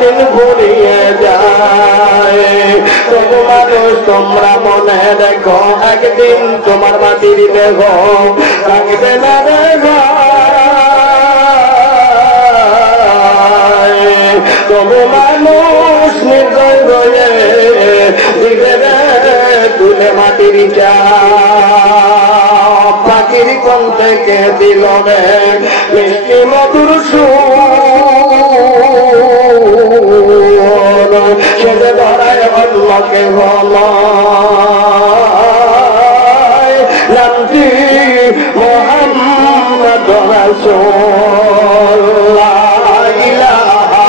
দিন ফুরিয়ে যায়, তবু মানুষ তোমরা মনে দেখো, একদিন তোমার মাটির দেহ থাকবে না দেখো। তবু মানুষ নির্দয় হয়ে দিবে তুলে মাটির চাপ। পাখির কোন থেকে দিল রে মিষ্টি মধুর সুর, সেটা ধরায় অন্যকে বলায় নামটি মুহাম্মদ রাসূল। লা ইলাহা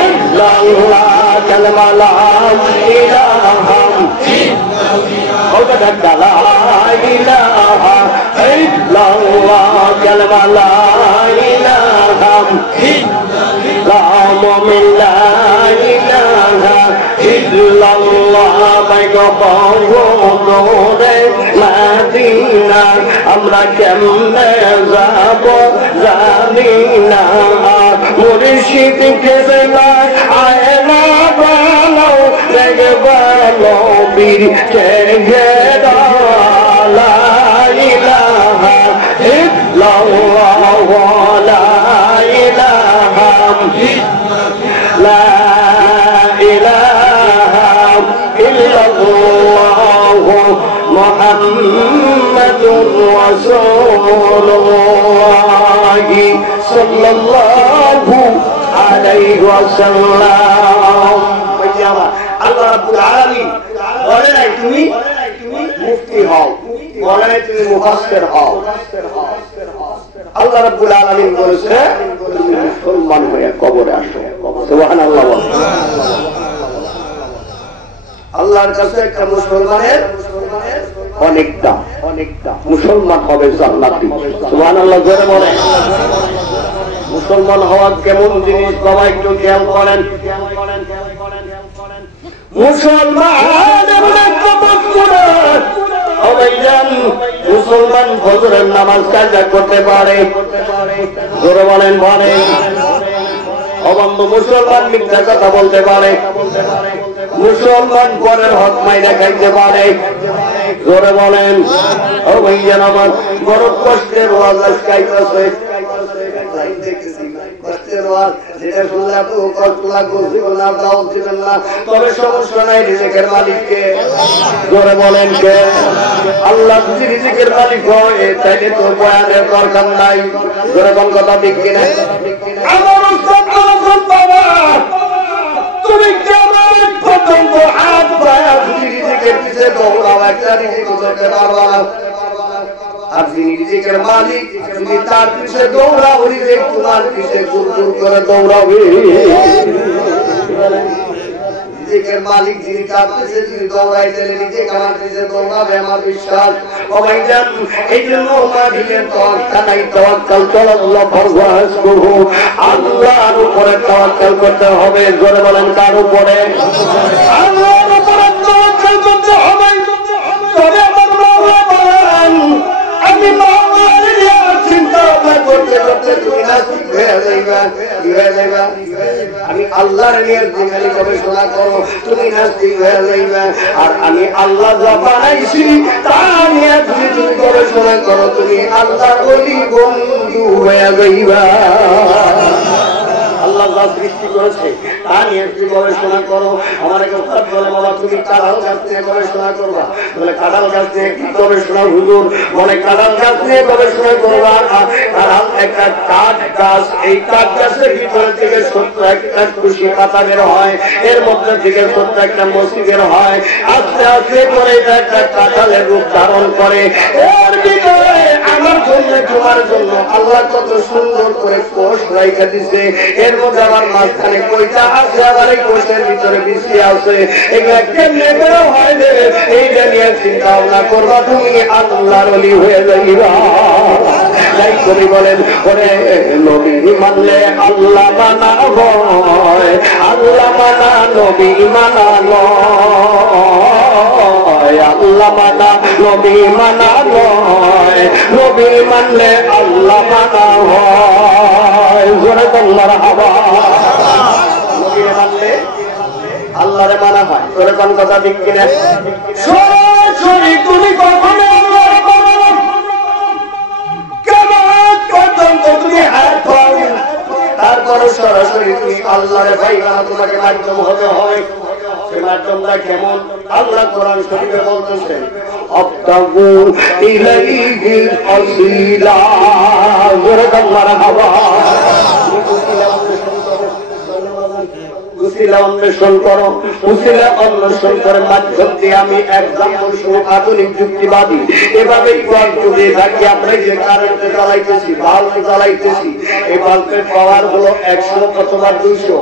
ইল্লাল্লাহ, কালেমা লা ইলাহা ইল্লাল্লাহ, লা ইলাহা ইল্লাল্লাহ, কালেমা লা ইলাহা ইল্লাল্লাহ, মুমিন লা ইলাহা ইল্লাল্লাহ। বাইরে মাদিনা আমরা কেমনে যাব জানি না, মুর্শিদ কেবলা আয়না বানাও দেখবা নবীর চেহারা। লা ইলাহা ইল্লাল্লাহ, লা ইলাহা লা ইলাহা ইল্লাল্লাহ, মুহাম্মাদুর রাসূলুল্লাহ সাল্লাল্লাহু আলাইহি ওয়াসাল্লাম। আল্লাহ রাব্বুল আলামিন বলে নাই তুমি মুফতি হও, বলে নাই তুমি মুফাসসির হও। আল্লাহ রাব্বুল আলামিন বলেছে তুমি মুসলমান হয়ে কবরে আসো। সুবহানাল্লাহ। আল্লাহর কাছে একটা মুসলমানের অনেক দাম, মুসলমান হবে জান্নাতি। সুবহানাল্লাহ জোরে বলেন। মুসলমান হওয়া কেমন জিনিস বাবা একটু খেয়াল করেন। মুসলমান ফজরের নামাজ কাজা করতে পারে, জোরে বলেন পারে। অবন্ধ মুসলমান মিথ্যা কথা বলতে পারে, মুসলমান পরের হক মাইরা খাইতে পারে, জোরে বলেন। ও ভাইজান আমার বড় কষ্টের ওয়াজ খাইতেছে, তবে সমস্যা নাই, রিজিকের মালিককে। জোরে বলেন কে? আল্লাহ যদি রিজিকের মালিক হয় তাইলে তো বয়ানের দরকার নাই। জোরে কোন কথা ঠিক কিনা? আমার উস্তাদ বলেছেন বাবা তুমি কেমন পর্যন্ত হাত পায়া যদি রিজিকের পিছে দৌড়াও একটা রিজিক করতে পারবা না। আর যিনি রিজিকের মালিক তুমি তার পিছে দৌড়াও, রিজিক তোমার পিছে গুড় গুড় করে দৌড়াবে। রিজিকের মালিক যিনি তার পিছে যদি দৌড়াই তাহলে রিজিক আমার পিছে দৌড়াবে, আমার বিশ্বাস। ও ভাইজান এই জন্য মালিকের তাওয়াক্কুল নাই, তাওয়াক্কুল আল্লাহ ফরজ করো, আল্লাহর উপরে তাওয়াক্কুল করতে হবে। জোরে বলেন কার উপরে? আল্লাহর উপরে তাওয়াক্কুল করতে হবে। তবে আমার মাওলা বলেন আমি মাওলার চিন্তা করতে করতে তুমি নাস্তিক হয়ে যাইবা, কি হয়ে যাইবা? আমি আল্লাহর নিয়ে জিজ্ঞাসা গবেষণা করো, তুমি নাস্তিক হয়ে যাইবা। আর আমি আল্লাহ যা বানাইছি তা নিয়ে তুমি গবেষণা করো, তুমি আল্লাহর ওলি বন্ধু হয়ে যাইবা। আল্লাহ যা সৃষ্টি করেছে তা নিয়ে তুমি গবেষণা করো। আমার এক উস্তাদ বলে বাবা তুমি কাঁঠাল গাছ নিয়ে গবেষণা করবা, বলে কাঁঠাল গাছ নিয়ে কি গবেষণা হুজুর? বলে কাঁঠাল গাছ নিয়ে গবেষণা করবা। কাঁঠাল একটা কাঠ গাছ, এই কাঠ গাছের ভিতরে থেকে ছোট্ট একটা খুশি পাতা বের হয়, এর মধ্যে থেকে ছোট্ট একটা মসি বের হয়, আস্তে আস্তে করে এটা একটা কাঁঠালের রূপ ধারণ করে। এর ভিতরে আমার জন্য তোমার জন্য আল্লাহ কত সুন্দর করে কোষ রাইখা দিছে, এর মধ্যে আবার মাঝখানে কইটা আছে, আবার এই কোষের ভিতরে বিচি আছে। এগুলা কেমনে করে হয় রে? এইটা নিয়ে চিন্তা ভাবনা করবা, তুমি আল্লাহর ওলি হয়ে যাইবা। তাই কবি বলেন ওরে নবী মানলে আল্লাহ মানা হয়, আল্লাহ মানা নবী মানা নয়, আল্লাহ মানা নবী মানা নয়, নবী মানলে আল্লাহ মানা হয়। জোরে কোন মারহাবা। নবীরে মানলে আল্লাহরে মানা হয়, জোরে কোন কথা ঠিক কিনা? সরাসরি তুমি কখনো আল্লাহরে মানো না, কিয়ামত পর্যন্ত তুমি হাত পাও, তারপরে সরাসরি তুমি আল্লাহরে পাইবা না, তোমাকে মাধ্যম হতে হয়। সেই মাধ্যমটা কেমন? আল্লাহ কোরআন শরীফে বলতেছেন, আবতাগু ইলাইহিল ওয়াসিলা, জোরে কোন মারহাবা। উসিলা অন্বেষণ করো, উসিলা অন্বেষণ করে মাধ্যম দিয়ে আমি এক্সাম্পল শুনে আধুনিক যুক্তিবাদী এভাবেই যুগে থাকি। আমরা যে কারেন্টে চালাইতেছি, বাল্ব চালাইতেছি, এই বাল্বের পাওয়ার হলো 100 অথবা 200।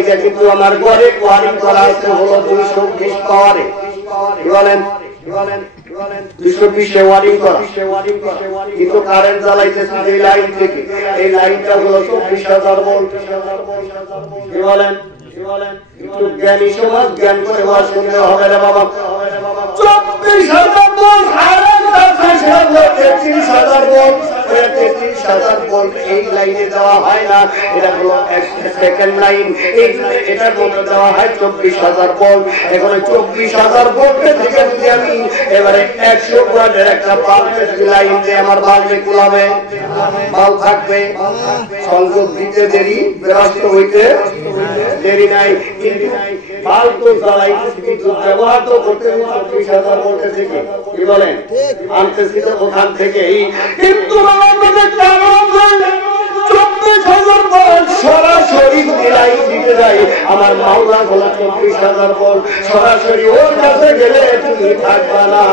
এটা কিন্তু আমার ঘরে ওয়ারিং করা আছে হলো 220 পাওয়ারে। কি বলেন? 220 ওয়ারিং করা, কিন্তু কারেন্ট চালাইতেছি যে লাইন থেকে, এই লাইনটা হলো 24,000 ভোল্ট। কি বলেন? একটু জ্ঞানী সমাজ জ্ঞান করে ওয়াজ শুনলে হবে রে বাবা। 24,000 ভোল্ট, 33,000 ভোল্ট, 33,000 ভোল্ট এই লাইনে দেওয়া হয় না, এটা হলো সেকেন্ড লাইন, এটার মধ্যে দেওয়া হয় 24,000 ভোল্ট। এখন 24,000 ভোল্টের থেকে যদি আমি এবারে 100 ভোল্টের একটা বাল্বের লাইন দিয়ে আমার বাল্বে কুলাবে, বাল্ব থাকবে, সংযোগ দিতে দেরি, ব্যস্ত হইতে দেরি নাই, কিন্তু বাল্ব তো জ্বালাইতেছি, কিন্তু ব্যবহার তো করতে 24,000 ভোল্টের থেকে। কি বলেন? আনতেছি তো ওখান থেকেই, কিন্তু 24,000 ভোল্ট সরাসরি লাইন দিতে যাই, আমার মাওলা হলো 24,000 ভোল্ট, সরাসরি ওর কাছে গেলে তুমি থাকবা না।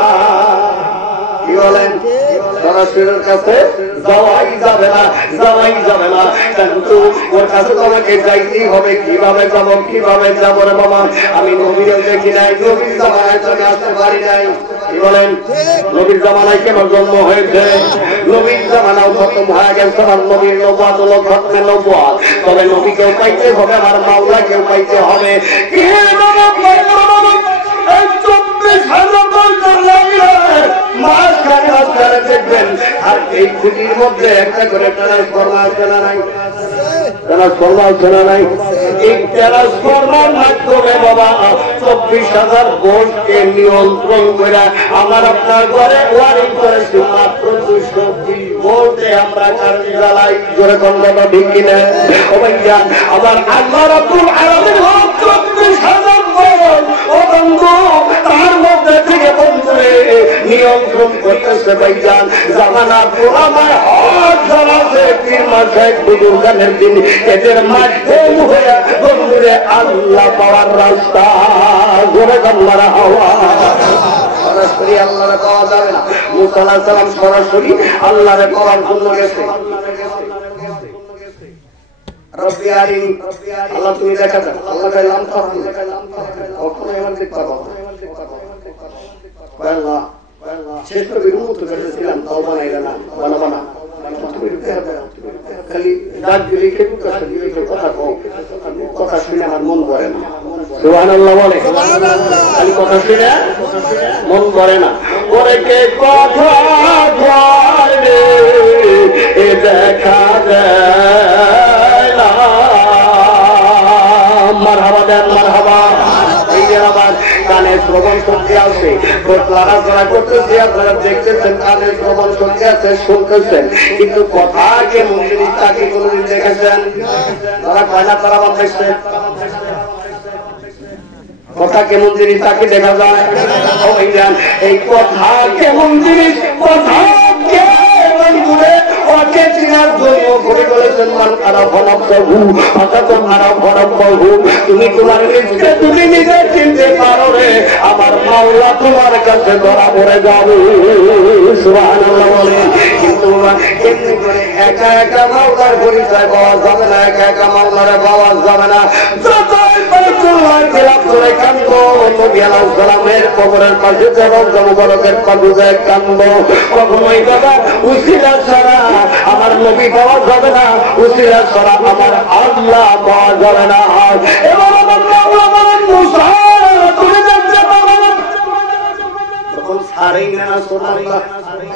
কি বলেন? সরাসরির কাছে যাওয়াই যাবে না, যাওয়াই যাবে না, কিন্তু ওর কাছে তোমাকে যাইতেই হবে। কিভাবে যাবো, কিভাবে যাবো রে বাবা? আমি নবীও দেখি নাই, নবীর জামানায় তো আসতে পারি নাই। কি বলেন? নবীর জামানায় কেন জন্ম হয়েছে? নবীর জামানাও খতম হয়ে গেছে, আমার নবীর নবুয়াত হলো খতমে নবুয়াত। তবে নবীকেও পাইতে হবে, আমার মাওলাকেও পাইতে হবে। কি বাবা পাইলো বাবা? 24,000 ভোল্টের লাইন মাঝখানে দেখবেন, আর এই খুঁটির মধ্যে একটা করে ট্রান্সফরমার আছে না নাই? ট্রান্সফরমার আছে না নাই? এই ট্রান্সফরমার মাধ্যমে বাবা 24,000 ভোল্টকে নিয়ন্ত্রণ করে আমার আপনার ঘরে ওয়ারিং করেছি মাত্র 220 ভোল্টে আমরা কারেন্ট জ্বালাই। জোরে কোন কথা ঠিক কিনা? ও ভাইয়া, আমার আল্লাহ রাব্বুল আলামিন 24,000 ভোল্ট ও বন্ধু তার মধ্যে থেকে বন্ধুরে নিয়ন্ত্রণ করতেছে ভাইজান। জামানার পুরানা হক জ্বালাছে পীর মাশায়েখ বুজুর্গানের দিন, এদের মাধ্যম হয়ে বন্ধুরে আল্লাহ পাওয়ার রাস্তা। জোরে গম্মারা হাওয়া। সরাসরি আল্লাহরে পাওয়া যাবে না। মুসা আলাইহিস সালাম সরাসরি আল্লাহরে পাওয়ার জন্য গেছে। রব্বি আরিন, আল্লাহ তুমি দেখা দাও, আল্লাহ কালাম করুন, কখনো এমন দেখতে পাবো না। আল্লাহ শেষ নবীর উম্মত করেছিলাম, তওবা নাই না, বানাবা না, খালি ডাক দিলে কেউ কথা কও, কথা শুনে আমার মন ভরে না। সুবহানাল্লাহ বলে, খালি কথা শুনে মন ভরে না। ওরে কে কথা বলে এ দেখা দেয় না। মারহাবা দেন, মারহাবা। এই যে আমার কানে শ্রবণ শক্তি আছে, লড়াচড়া করতেছি, আপনারা দেখতেছেন, কানে শ্রবণ শক্তি আছে, শুনতেছেন, কিন্তু কথা কেমন জিনিস তাকে কোনদিন দেখেছেন? তারা কয়না তারা বাদ দেখছে কথা কেমন জিনিস তাকে দেখা যায়। এই কথা কেমন জিনিস, কথা কেমন দূরে ওকে চিনার জন্য ঘুরে বলেছেন মান খারাপ হনব প্রভু, অর্থাৎ খারাপ হনব প্রভু। তুমি তোমার নিজকে তুমি নিজে চিনতে পারো রে, আমার মাওলা তোমার কাছে ধরা পড়ে যাবে। সুবহানাল্লাহ বলে, কিন্তু এমনি করে একা একা মাওলার পরিচয় পাওয়া যাবে না, একা একা মাওলারে পাওয়া যাবে না। যতই বাইতুল্লাহ খেলাপ করে কান্দ, নবী আলাইহিস সালামের কবরের পাশে এবং জমবরকের পাশে কান্দ, কখনোই বাবা উসিলা ছাড়া আমার নবী পাওয়া যাবে না, উসিলা ছাড়া আমার আল্লাহ পাওয়া যাবে না। এবার আমার মাওলা বলেন, মুসা তুমি দেখতে পাবে না, তখন সারেই না সুবহানাল্লাহ।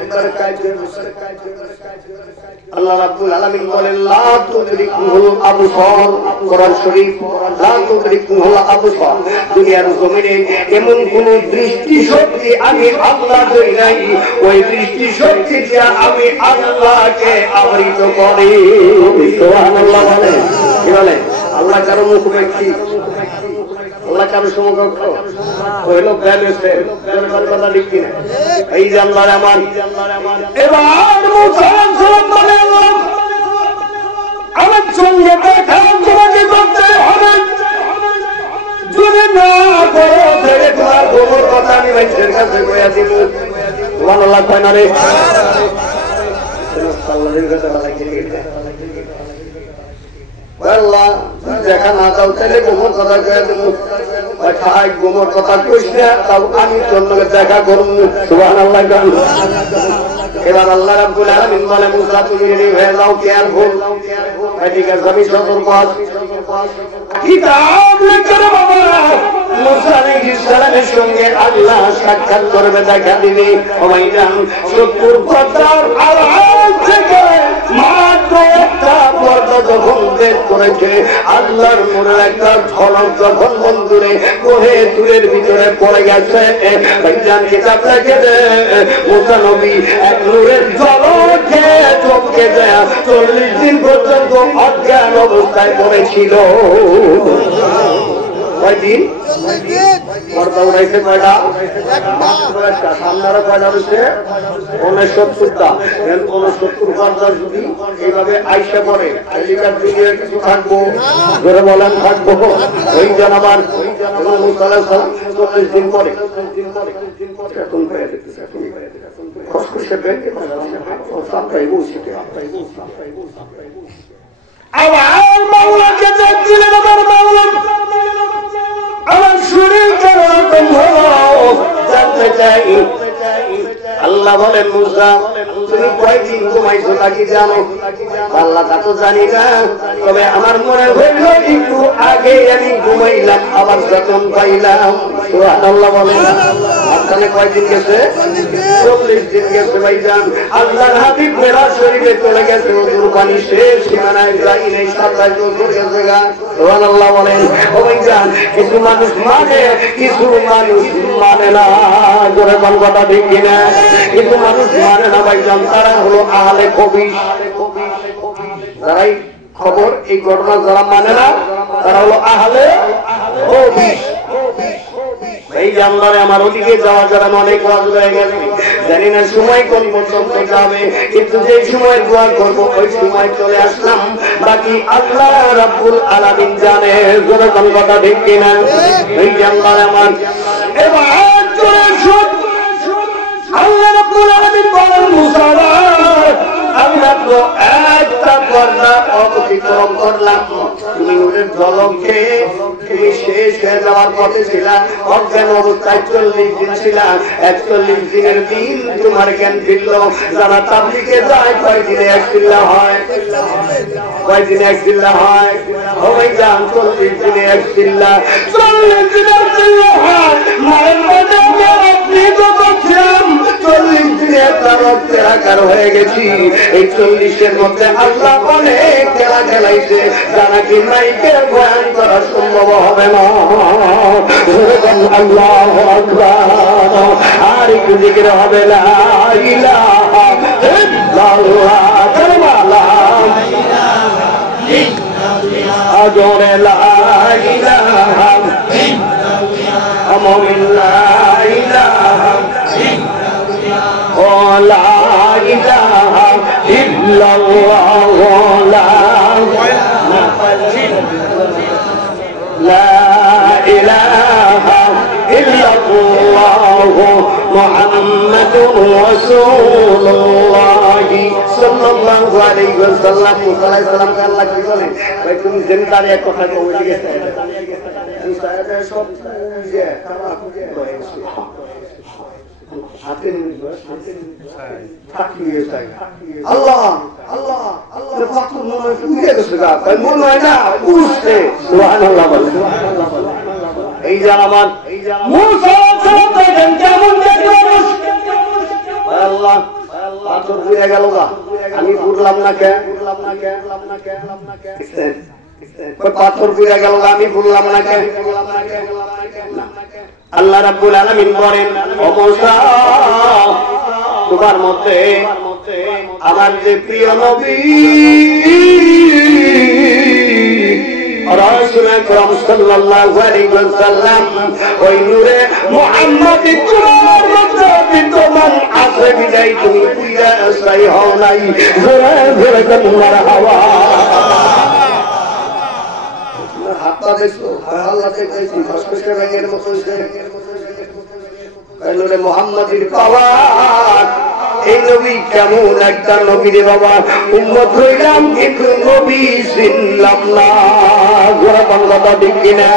একবার কাজ আল্লাহ রাব্বুল আলামিন বলেন লা তুদরিকুল আবসার কোরআন শরীফ লা তুদরিকুল আবসার দুনিয়ার জমিনে এমন কোন দৃষ্টি শক্তি আমি আল্লাহ দেই নাই ওই দৃষ্টি শক্তি দিয়ে আমি আল্লাহকে আবৃত করি সুবহানাল্লাহ বলে কি বলে আল্লাহ কারো মুখোমুখি আল্লাহ কারো সমকক্ষ হইলো ব্যালেন্সে কথা লিখি না এই যে আল্লাহ আমার এবার মুসলমান বলে আমার সঙ্গে দেখা তোমাকে করতে হবে যদি না করো ধরে তোমার গোবর কথা আমি ভাইসের কাছে বইয়া দিব সুবহানাল্লাহ কয় না রে আল্লাহর কাছে আল্লাহ দেখা না দাও তাহলে গোবর কথা কয়ে দেবো খাই গোবর কথা কইস না তাও আমি তোর লগে দেখা করবো সুবহানাল্লাহ এবার আল্লাহ রাব্বুল আলামিন বলে মুসা তুমি রেডি হয়ে যাও কেয়ারফুল ঠিক আছে আমি সতর্ক আছি কিতাব লিখে বাবা মুসা আলাইহিস সালামের সঙ্গে আল্লাহ সাক্ষাৎ করবে দেখা দিবে ওমাইজান 70 বছর আওয়াজ থেকে মাত্র একটা পর্দা যখন বের করেছে আল্লাহর নূরের একটা ঝলক যখন বন্ধুরে কোহে দূরের ভিতরে পড়ে গেছে ভাইজান কিতাব লিখে দে মুসা নবী এক নূরের ঝলকে চমকে যায় 40 দিন পর্যন্ত অজ্ঞান অবস্থায় পড়েছিল কয়দিন পর্দা উঠাইছে কয়টা সামনারা কয়টা রয়েছে 69টা 69 পর্দা যদি এইভাবে আইসা পড়ে আজকাল দুনিয়া কিছু থাকবো ধরে বলেন থাকবো ওই জানাবার 40 দিন পরে এখন পেয়ে দেখতেছে খসখসে ব্যাংকে সাপ্তাহে বসিতে আবার মাওলাকে দেখছিলেন আমার মাওলা আমার শরীর কেমন হলো জানতে চাই আল্লাহ বলেন মুসা তুমি কয়দিন ঘুমাইছো নাকি জানো আল্লাহ তা তো জানি না তবে আমার মনে হইল একটু আগে আমি ঘুমাইলাম আবার যখন পাইলাম সুবহানাল্লাহ বলেন আপনাদের কয়দিন গেছে 40 দিন গেছে ভাইজান আল্লাহর হাবিব মেরা শরীরে চলে গেছে ওজুর পানি শেষ সীমানায় যাই নেই 27 বছর গেছে গা সুবহানাল্লাহ বলেন ও ভাইজান কিছু মানুষ মানে কিছু মানুষ মানে না জোরে কোন কথা ঠিক কিনা কিছু মানুষ মানে না ভাইজান তারা হলো আহলে কবিশ যারাই খবর এই ঘটনা যারা মানে না তারা হলো আহলে কবিশ এই জানলারে আমার ওদিকে যাওয়া যারা অনেক রাত হয়ে গেছে জানি না সময় কোন পর্যন্ত যাবে কিন্তু যে সময় দোয়া করবো ওই সময় চলে আসলাম বাকি আল্লাহ রাব্বুল আলামিন জানে জোরে কোন কথা ঠিক কিনা এই জানলারে আমার এবার চলে আসুন আল্লাহ রাব্বুল আলামিন বলেন মুসা আমি মাত্র একটা পর্দা অতিক্রম করলাম তুমি ওদের ঝলকে তুমি শেষ হয়ে যাওয়ার পথে ছিলা অজ্ঞান অবস্থায় 40 দিন ছিলা 41 দিনের দিন তোমার জ্ঞান ফিরল যারা তাবলীগে যায় কয়দিনে এক চিল্লা হয় কয়দিনে এক চিল্লা হয় ওই যান 40 দিনে এক চিল্লা 40 দিনের চিল্লা হয় মায়ের মধ্যে আপনি তো করছেন 40 দিনে তার তেরাকার হয়ে গেছি এই 40-এর মধ্যে আল্লাহ অনেক খেলা খেলাইছে যারা কি মাইকে বয়ান করা সম্ভব হবে না আল্লাহু আকবার আর একটু জিকির হবে লা ইলাহা ইল্লাল্লাহ কারবালাহ আজরে লা ইলাহা ইল্লাল্লাহ মুমিন লা ইলাহা ইল্লাল্লাহ ও লা ইলাহা ইল্লাল্লাহ লা ইলাহা ইল্লাল্লাহ মুহাম্মাদুর রাসূলুল্লাহ সাল্লাল্লাহু আলাইহি ওয়াসাল্লাম সাল্লাম কে আল্লাহ কি বলে ভাই তুমি জিন্দার এক কথা কই দিয়েছে মুসায়ের সব যে কালা খুঁজে হাতে নিয়ে থাকিয়ে যায় আল্লাহ আল্লাহ আল্লাহ পাক মনে ফুয়ে গেছে গা তাই মনে হয় না বুঝতে সুবহানাল্লাহ বলে এই জানামান মুসা সালাম দেখেন কেমন দেখলেন আল্লাহ পাথর পুড়ে গেল গা, আমি পুড়লাম না কে? পাথর পুড়ে গেল গা, আমি পুড়লাম না কে? আল্লাহ রাব্বুল আলামিন বলেন, ও মূসা, তোমার মধ্যে আমার যে প্রিয় নবী রাসূল আকরাম সাল্লাল্লাহু আলাইহি ওয়াসাল্লাম ওই নূরে মুহাম্মাদি তোমার মধ্যে বিদ্যমান আছে বিদায় তুমি পুরা আসাই হও নাই। জোরে জোরে তোমার হাওয়া হাতটা দেখো, আল্লাহ দেখেছি ফসফসে ব্যাঙের মতো নূরে মুহাম্মাদির পাওয়ার। এই নবী কেমন একটা নবী রে বাবা, উম্মত হইলাম কিন্তু নবী চিনলাম না। গোরা বাংলাটা ঠিক কিনা?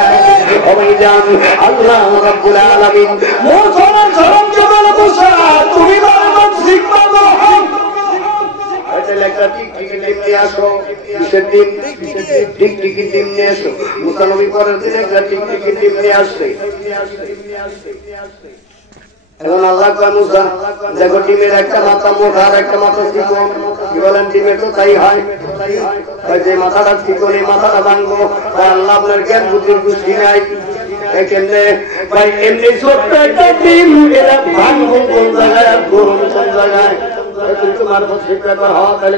আমি জান আল্লাহ রাব্বুল আলামিন মুসা সালামকে বলে, মুসা তুমি বারবার শিখবা না, একটা টিকটিকি ডিম নিয়ে আসো। কিসের ডিম? টিকটিকি ডিম নিয়ে আসো। মুসা নবী পরের দিন একটা টিকটিকি ডিম নিয়ে আসছে। এখন আল্লাহ কয়, মুসা দেখো ডিমের একটা মাথা মোটা আর একটা মাথা চিকন। কি বলেন? ডিমের তো তাই হয়, যে মাথাটা চিকন এই মাথাটা ভাঙবো। আল্লাহ আপনার জ্ঞান বুদ্ধির গোষ্ঠী নাই, এমনি ছোট্ট একটা ডিম এরা ভাঙবো কোন জায়গায়, গরম কোন জায়গায়?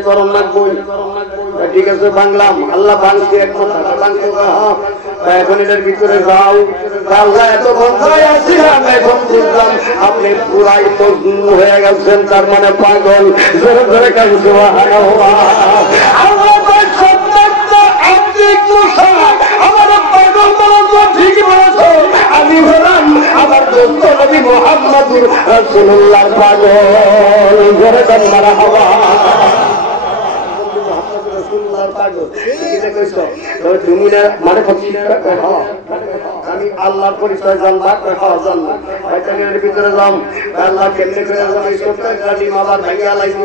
গরম লাগবই। ঠিক আছে ভাঙলাম, আল্লাহ ভাঙছি এক কথা ভাঙতে। এখন এটার ভিতরে যাও। আল্লাহ এত বন্ধায় আসছিলাম, এখন বুঝলাম আপনি পুরাই মজনু হয়ে গেছেন, তার মানে পাগল। জোরে জোরে কাছে সুবহানাল্লাহ। ঠিক বলেছ, আমি হলাম আমার দোস্ত নবী মুহাম্মদুর রাসূলুল্লাহর পাগল। জোরে জোরে মারহাবা। তুমি না মানে আমি আল্লাহর পরিচয় জানলাম, ভিতরে যাম আল্লাহ কেমনে করে আবার ভাইয়া লাগবে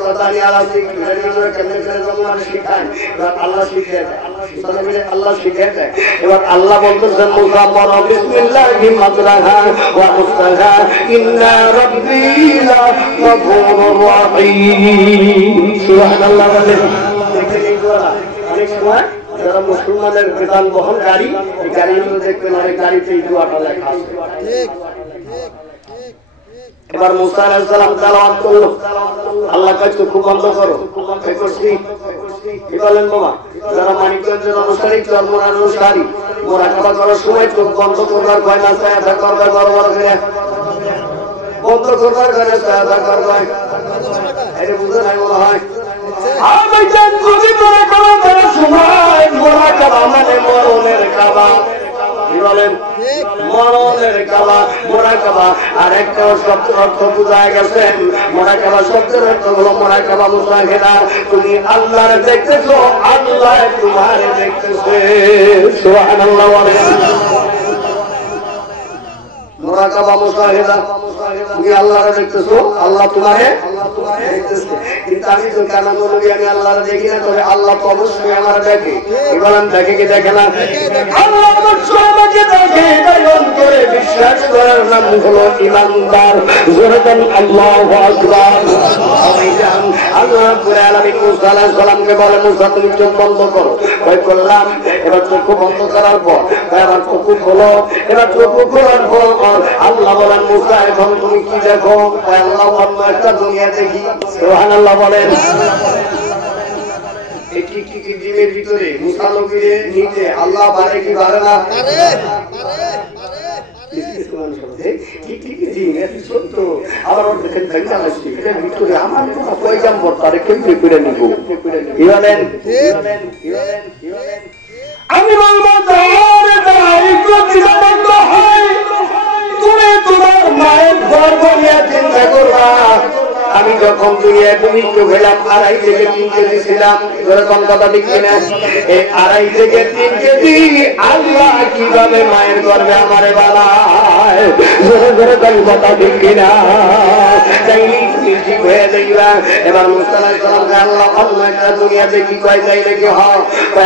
কেমনে করে যাবো মানে শিখায়। এবার আল্লাহ শিখে দেয়, আল্লাহ শিখে দেয়। এবার আল্লাহ বলতেছেন, মুসা পড়ো বিসমিল্লাহি মাজরাহা ওয়া মুরসাহা ইন্না রাব্বি লাগফুরুর রাহিম। সুবহানাল্লাহ। অনেক সময় যারা মুসলমানের বেতন বহন গাড়ি, এই গাড়িগুলো দেখবেন অনেক গাড়িতে এই দোয়াটা লেখা আছে। এবার মুসা আলাইহিস সালাম তেলাওয়াত করলো, আল্লাহ কাছে চোখ বন্ধ করো। কি বলেন বাবা? যারা মানিকগঞ্জের অনুসারী, চরমনার অনুসারী, মুরাকাবা করার সময় চোখ বন্ধ করবার ভয় না, সায়াদা করবে বড় বড় করে বন্ধ করবার ঘরে সায়াদা করবে। এটা বুঝতে নাই মনে হয়। মরণের কাবা, কি বলেন? মরণের কাবা, মোরাকাবা। আর একটা শব্দ অর্থ বুঝা গেছেন, মোরাকাবা শব্দের অর্থ হলো মোরাকাবা মুশাহিদা। তুমি আল্লাহর দেখতেছো, আল্লাহ তোমার দেখতেছে। সুবহানাল্লাহ। মোরাকাবা মুশাহিদা, তুমি আল্লাহরে দেখতেছো, আল্লাহ তোমারে দেখতেছে। কিন্তু আমি তো কেন বলি আমি আল্লাহরে দেখি না? তবে আল্লাহ তো অবশ্যই আমার দেখে। বলেন দেখে কি দেখে না? আল্লাহ অবশ্যই আমাকে দেখে। এমন করে বিশ্বাস করার নাম হলো ঈমানদার। জোরে বলেন আল্লাহু আকবার। আল্লাহ রাব্বুল আলামিন মুসা আলাইহিস সালামকে বলে, মুসা তুমি চোখ বন্ধ করো। ওই করলাম। এবার চোখ বন্ধ করার পর এবার চোখ খোলো। এবার চোখ খোলার পর আল্লাহ বলেন, মুসা এখন তুমি কি দেখো? আল্লাহ অন্য একটা দুনিয়া দেখি। সুবহানাল্লাহ বলেন। এই টিকটিকি ডিমের ভিতরে মুসা নবীর নিচে আল্লাহ বারে কি বারে না? আবার দেখেন ভিতরে আমার পয়গাম্বর তারে কেমনি করে নিব? কি বলেন? আমি বলবো তুমি তোমার মায়ের গর্ভ নিয়ে চিন্তা করবা। আমি যখন দুনিয়ায় তুমি গেলাম 2.5 থেকে 3 কেজি ছিলাম। যেরকম কথা ঠিক কিনা? এই 2.5 থেকে 3 কেজি আল্লাহ কিভাবে মায়ের গর্ভে আমারে বানায়? জোরে জোরে কথা ঠিক কিনা? তাইলেই তুমি ঠিক হয়ে যাইবা। এবার মুসা আলাইহিস সালামকে আল্লাহ অন্য একটা দুনিয়াতে কি কয় যাইলে কি হয়,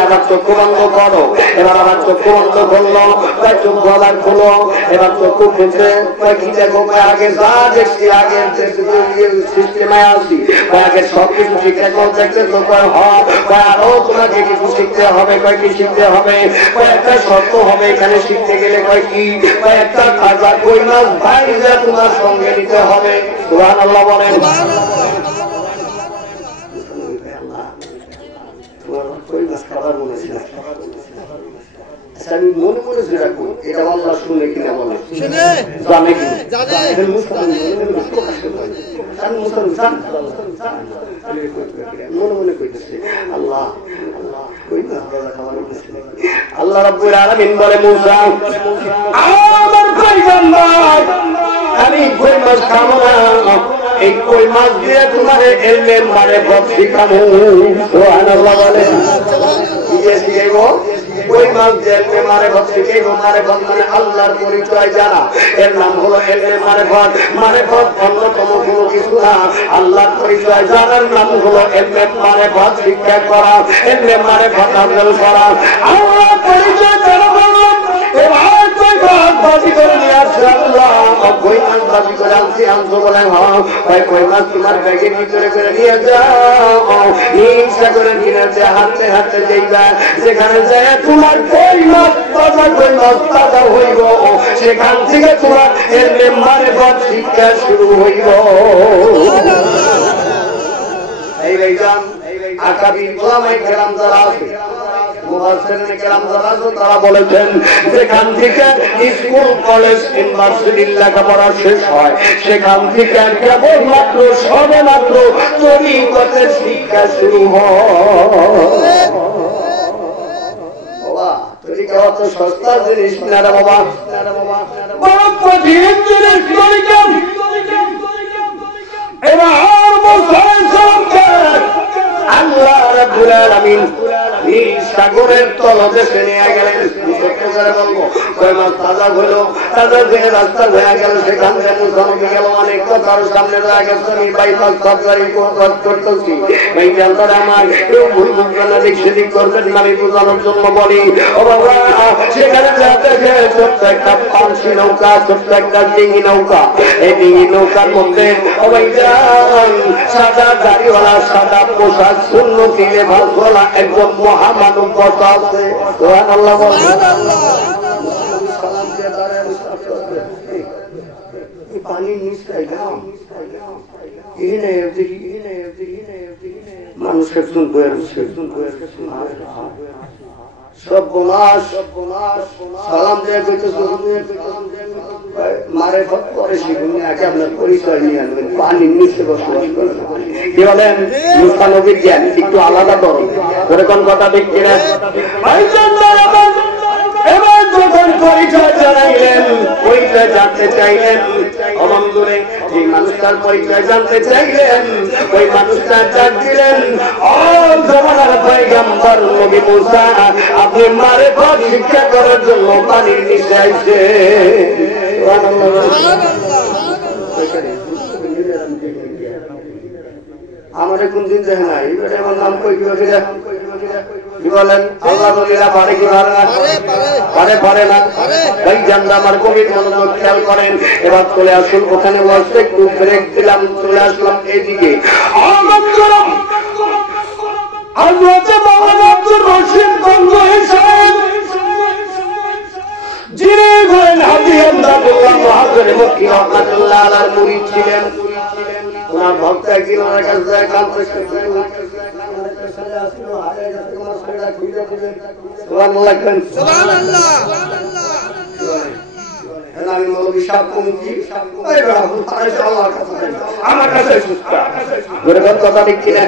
আবার চক্ষু বন্ধ করো। এবার আবার চক্ষু বন্ধ করলো, চক্ষু আবার খোলো। এবার চক্ষু খুলছে, কি দেখো আগে যা দেখছি আগে সিস্টেমে আসি, আগে সবকিছু শিখে দেখতে তো হয়, আরো তোমাকে কিছু শিখতে হবে। কয়েকটি শিখতে হবে, কয়েকটা শর্ত হবে এখানে শিখতে গেলে। কয়েকটি কয়েকটা খাজা কই মাছ ভাইরা তোমার সঙ্গে নিতে হবে। সুবহানাল্লাহ বলেন। আমি মনে মনে যেটা করি এটা আল্লাহ শুনে কিনা বলে, জানে কিনা মনে মনে কইতেছে আল্লাহ আল্লাহ রাব্বুল আলামিন বলে মুসা আমার পয়গাম নাই, আমি কই মাছ খাবো না, এই কই মাছ দিয়ে তোমার এলমে মারিফত শিখাবো। সুবহানাল্লাহ বলেন। কি দিয়ে শিখাইবো? কই মাছ দিয়ে এলমে মারিফত শিখাইবো। মারিফত মানে আল্লাহর পরিচয় জানা, এর নাম হলো এলমে মারিফত। মারিফত অন্যতম কোনো কিছু না, আল্লাহর পরিচয় জানার নাম হলো এলমে মারিফত শিক্ষা করা, এলমে মারিফত অর্জন করা। আল্লাহর পরিচয় জানা বললাম এবার কই মাছ বাজি করে নিয়ে আসছে আল্লাহ, কই মাছ বাজি করে আনছি আনছো বলে হয়, কই মাছ তোমার ব্যাগের ভিতরে করে নিয়ে যাও, ইচ্ছা করে নিয়ে যায় হাঁটতে হাঁটতে যাইবা, যেখানে যায় তোমার কই মাছ তাজা, কই মাছ তাজা হইব, সেখান থেকে তোমার এলমে মারিফত শিক্ষা শুরু হইব। এই ভাইজান আকাবির ওলামায়ে কেরাম যারা আছে, মুফাসসিরিনে কেরাম যারা আছে, তারা বলেছেন যেখান থেকে স্কুল কলেজ ইউনিভার্সিটির লেখাপড়া শেষ হয়, সেখান থেকে কেবলমাত্র সবেমাত্র তরিকতের শিক্ষা শুরু হয়। বাবা তরিকা অত সস্তা জিনিস না রে বাবা, বড় কঠিন জিনিস তরিকা। এবার মুসা আলাইহিস সালামকে আল্লাহ রাব্বুল আলামিন এই সাগরের তলদেশে নিয়ে গেলেন। বলবো কই মাছ তাজা হইলো, তাজা যে রাস্তা হয়ে গেল, সেখান থেকে মুসা নবী গেল অনেক কথার সামনে রয়ে গেছে। আমি বাইপাস সরকারি করতেছি, এই জানতার আমার কেউ ভুল বুঝবেন না, দিক সেদিক করবেন না, আমি বোঝানোর জন্য বলি। ও বাবা সেখানে যাতে ছোট্ট একটা পানসি নৌকা, ছোট্ট একটা ডিঙি নৌকা, এই ডিঙি নৌকার মধ্যে সাদা দাড়িওয়ালা, সাদা পোশাক, সুন্নতি লেবাসওয়ালা একজন মহামানব বসা আছে। সুবহানাল্লাহ বলেন। পানির নিচটাই মানুষের সালাম দেয়া মারে পরে শিখুন, আপনার পরিচয় নিয়ে আনবেন। পানির নিচে বসবাস করেন কি বলেন? মুসা নবীর জ্ঞান একটু আলাদা করো, এরকম কথা ঠিক কিনা? এবার যখন পরিচয় জানাইলেন, পরিচয় জানতে চাইলেন, অবন্ধুরে যে মানুষটার পরিচয় জানতে চাইলেন, ওই মানুষটা ডাক দিলেন, ও জমানার পয়গম্বর নবী মুসা, আপনি মারিফত শিক্ষা করার জন্য পানির নিচে আইছে। আমার কোনদিন দেখে নাই, আমার নাম কই কি বলেন? আল্লাহ বলিরা পারে কি পারে না? পারে না। ভাই জানরা আমার কবির মনোযোগ খেয়াল করেন। এবার চলে আসুন ওখানে বসে একটু ব্রেক দিলাম, চলে আসলাম এইদিকে। আব্দুর রশিদ গঙ্গোহী সাহেব যিনি হলেন হাজী আব্দুল্লাহ মুহাজির মক্কি রাহমাতুল্লাহ আলাইহির মুরিদ ছিলেন। ওনার ভক্ত একদিন ওনার কাছে যায়, কাঁদতে আমার কাছে কথা ঠিক কিনা?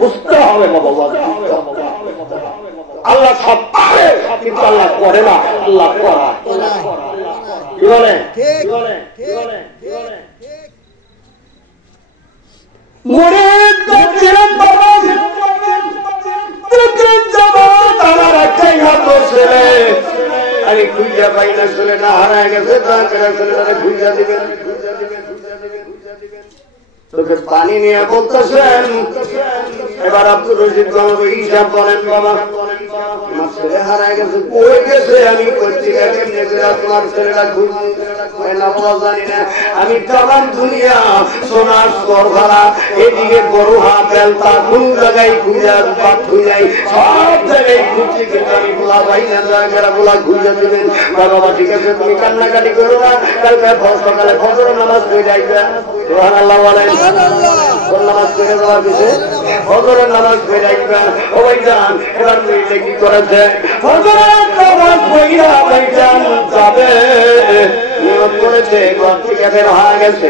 বুঝতে হবে বাবা, আল্লাহ সব পারে কিন্তু আল্লাহ করে না, আল্লাহ করা। কি বলে? মুরিদ করছিলেন বাবা আমার একটাই মাত্র ছেলে আমি খুঁজা পাই না ছেলেটা হারায় গেছে ছেলেটাকে খুঁজা দিবেন তোকে পানি নিয়ে বলতেছেন এবার আব্দুর রশিদ গঙ্গ হিসাব বলেন বাবা আমার ছেলে হারায় গেছে কই গেছে আমি পত্রিকা কেমনে তোমার ছেলেটা খুঁজবো জানি না আমি তামাম দুনিয়া সোনার সরভারা এদিকে বড়ুহা বেলতা কোন জায়গায় খুঁজা বাদ খুঁজাই সব জায়গায় খুঁজছি কিন্তু আমি বলা ভাই না জায়গাটা বলা খুঁজে দেবেন বাবা ঠিক আছে তুমি কান্নাকাটি করো না কালকে সকালে ফজর নামাজ পড়ে যাইবে সুবহানাল্লাহ বলেন নামাজ পড়ে যাওয়ার পিছনে ফজরের নামাজ পড়ে যাইবে ও ভাইজান এবার মেয়েটা কি করেছে ফজরের নামাজ পড়িয়া ভাইজান যাবে নিয়ত করেছে ঘর থেকে বের হয়ে গেছে